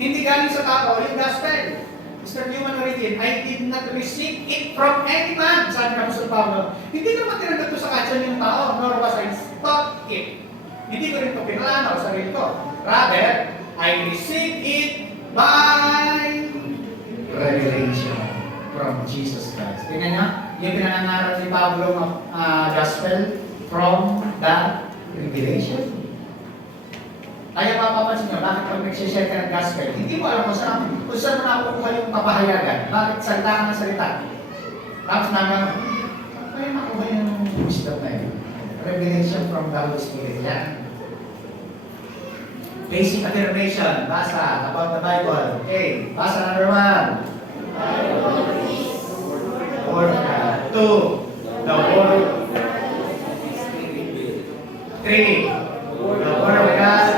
Hindi galing sa tao, yung gospel. It's not human origin. I did not receive it from any man, sabi ng Apostol Pablo. Hindi naman tinanggap ko sa katsan yung tao, nor was I taught it. Hindi ko rin ito pinalanaw sa sarili ko. Rather, I received it by revelation from Jesus Christ. Tingnan nyo, yung pinangangaral ni Pablo ng gospel from the revelation. Kaya mapapansin nyo, bakit pag nagsishare ka ng gospel, hindi mo alam kung saan mo nakukuha yung kapahayagan. Bakit salita ka ng salita? Tapos naman, kaya nakuha yung wisdom na yun. Revelation from the Holy Spirit. Yan. Basic affirmation, basa about the Bible. Okay, basa number 1. Word of God. 2. The Word. 3. The Word of God.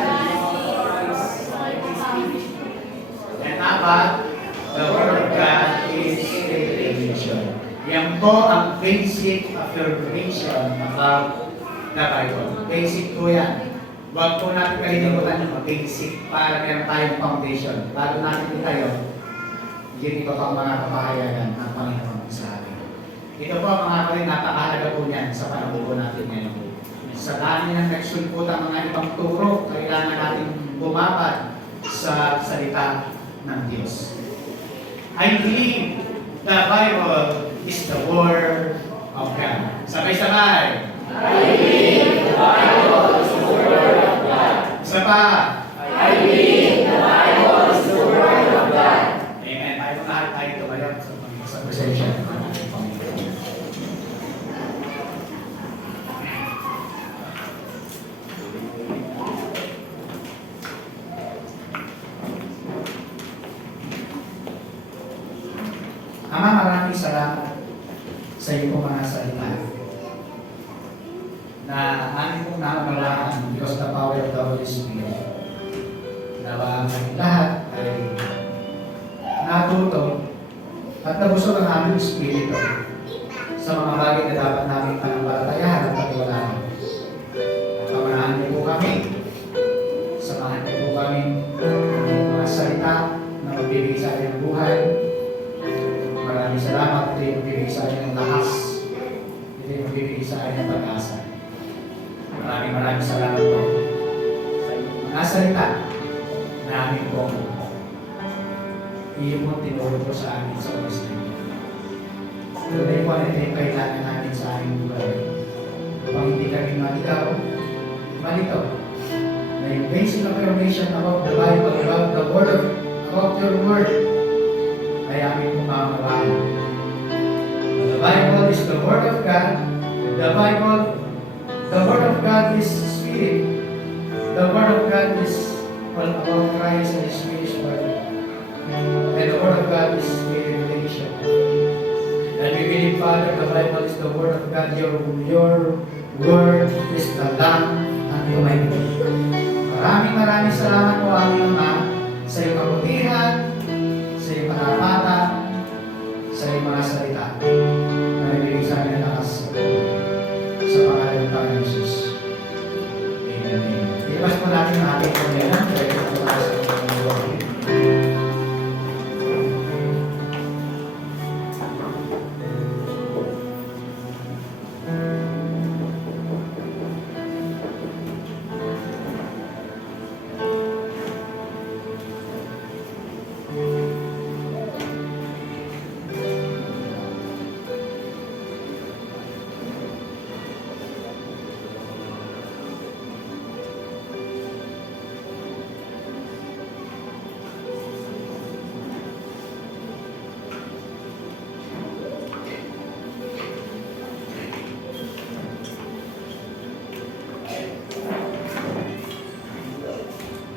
And 4. The Word of God is revelation. Yan po ang basic affirmation about the Bible. Basic po yan. Huwag po natin kalilimutan yung basic para meron tayong foundation. Bago natin tayo, yun iba pang mga kapahayagan ng Panginoon sa atin. Ito po mga kapatid, napakahalaga po niyan sa panahon po natin ngayon. Sa dami ng nagsulpot ang mga ibang turo, kailangan natin bumabad sa salita ng Diyos. I believe the Bible is the Word of God. Sabay-sabay. I believe the Bible is the Word of God. Isa pa. I believe the Bible is the Word of God. Amen. Tayo tumayo sa presensya ng ating Panginoon. Ama, maraming salamat sa iyo pong mga salita na aming pong naunawaan because the power of the Holy Spirit. Nawa kami lahat ay natuto at nabusog ang aming espiritu sa mga bagay na dapat namin panampalatayahan at pagkiwalaan. Pamanahan niyo po kami, samahan niyo po kami ng mga salita na magbibigay sa atin ng buhay. Maraming salamat, ito yung magbibigay sa atin ng lakas, ito yung magbibigay sa atin ng pag-asa. Maraming salamat po sa inyong mga salita namin po. Iyo mo tinuro po sa amin sa Kristo. Tunay po ang ito yung kailangan namin sa aming buhay. Upang hindi kami malito na yung basic affirmation about the Bible, about the Word about your Word, ay aming pumamawaan. The Bible is the Word of God. The Word of God is Spirit. The Word of God is all about Christ and His Spirit's Word. And the Word of God is revelation. And we believe, Father, the Bible is the Word of God. Your Word is the lamp unto my feet. Maraming salamat po aming Ama sa iyong kabutihan, sa iyong katapatan, sa iyong mga salita na nabibig sa amin ng lakas sa pangalan ng Panginoon Jesus. Amen. Ipas po natin ang ating pagyanan. Kaya ito po sa Panginoon.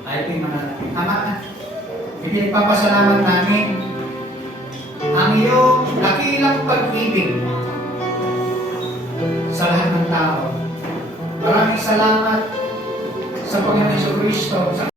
Ay, ito yung mga tama na. Ipinagpapasalamat namin ang iyong dakilang pag-ibig sa lahat ng tao. Maraming salamat sa Panginoon Jesucristo, sa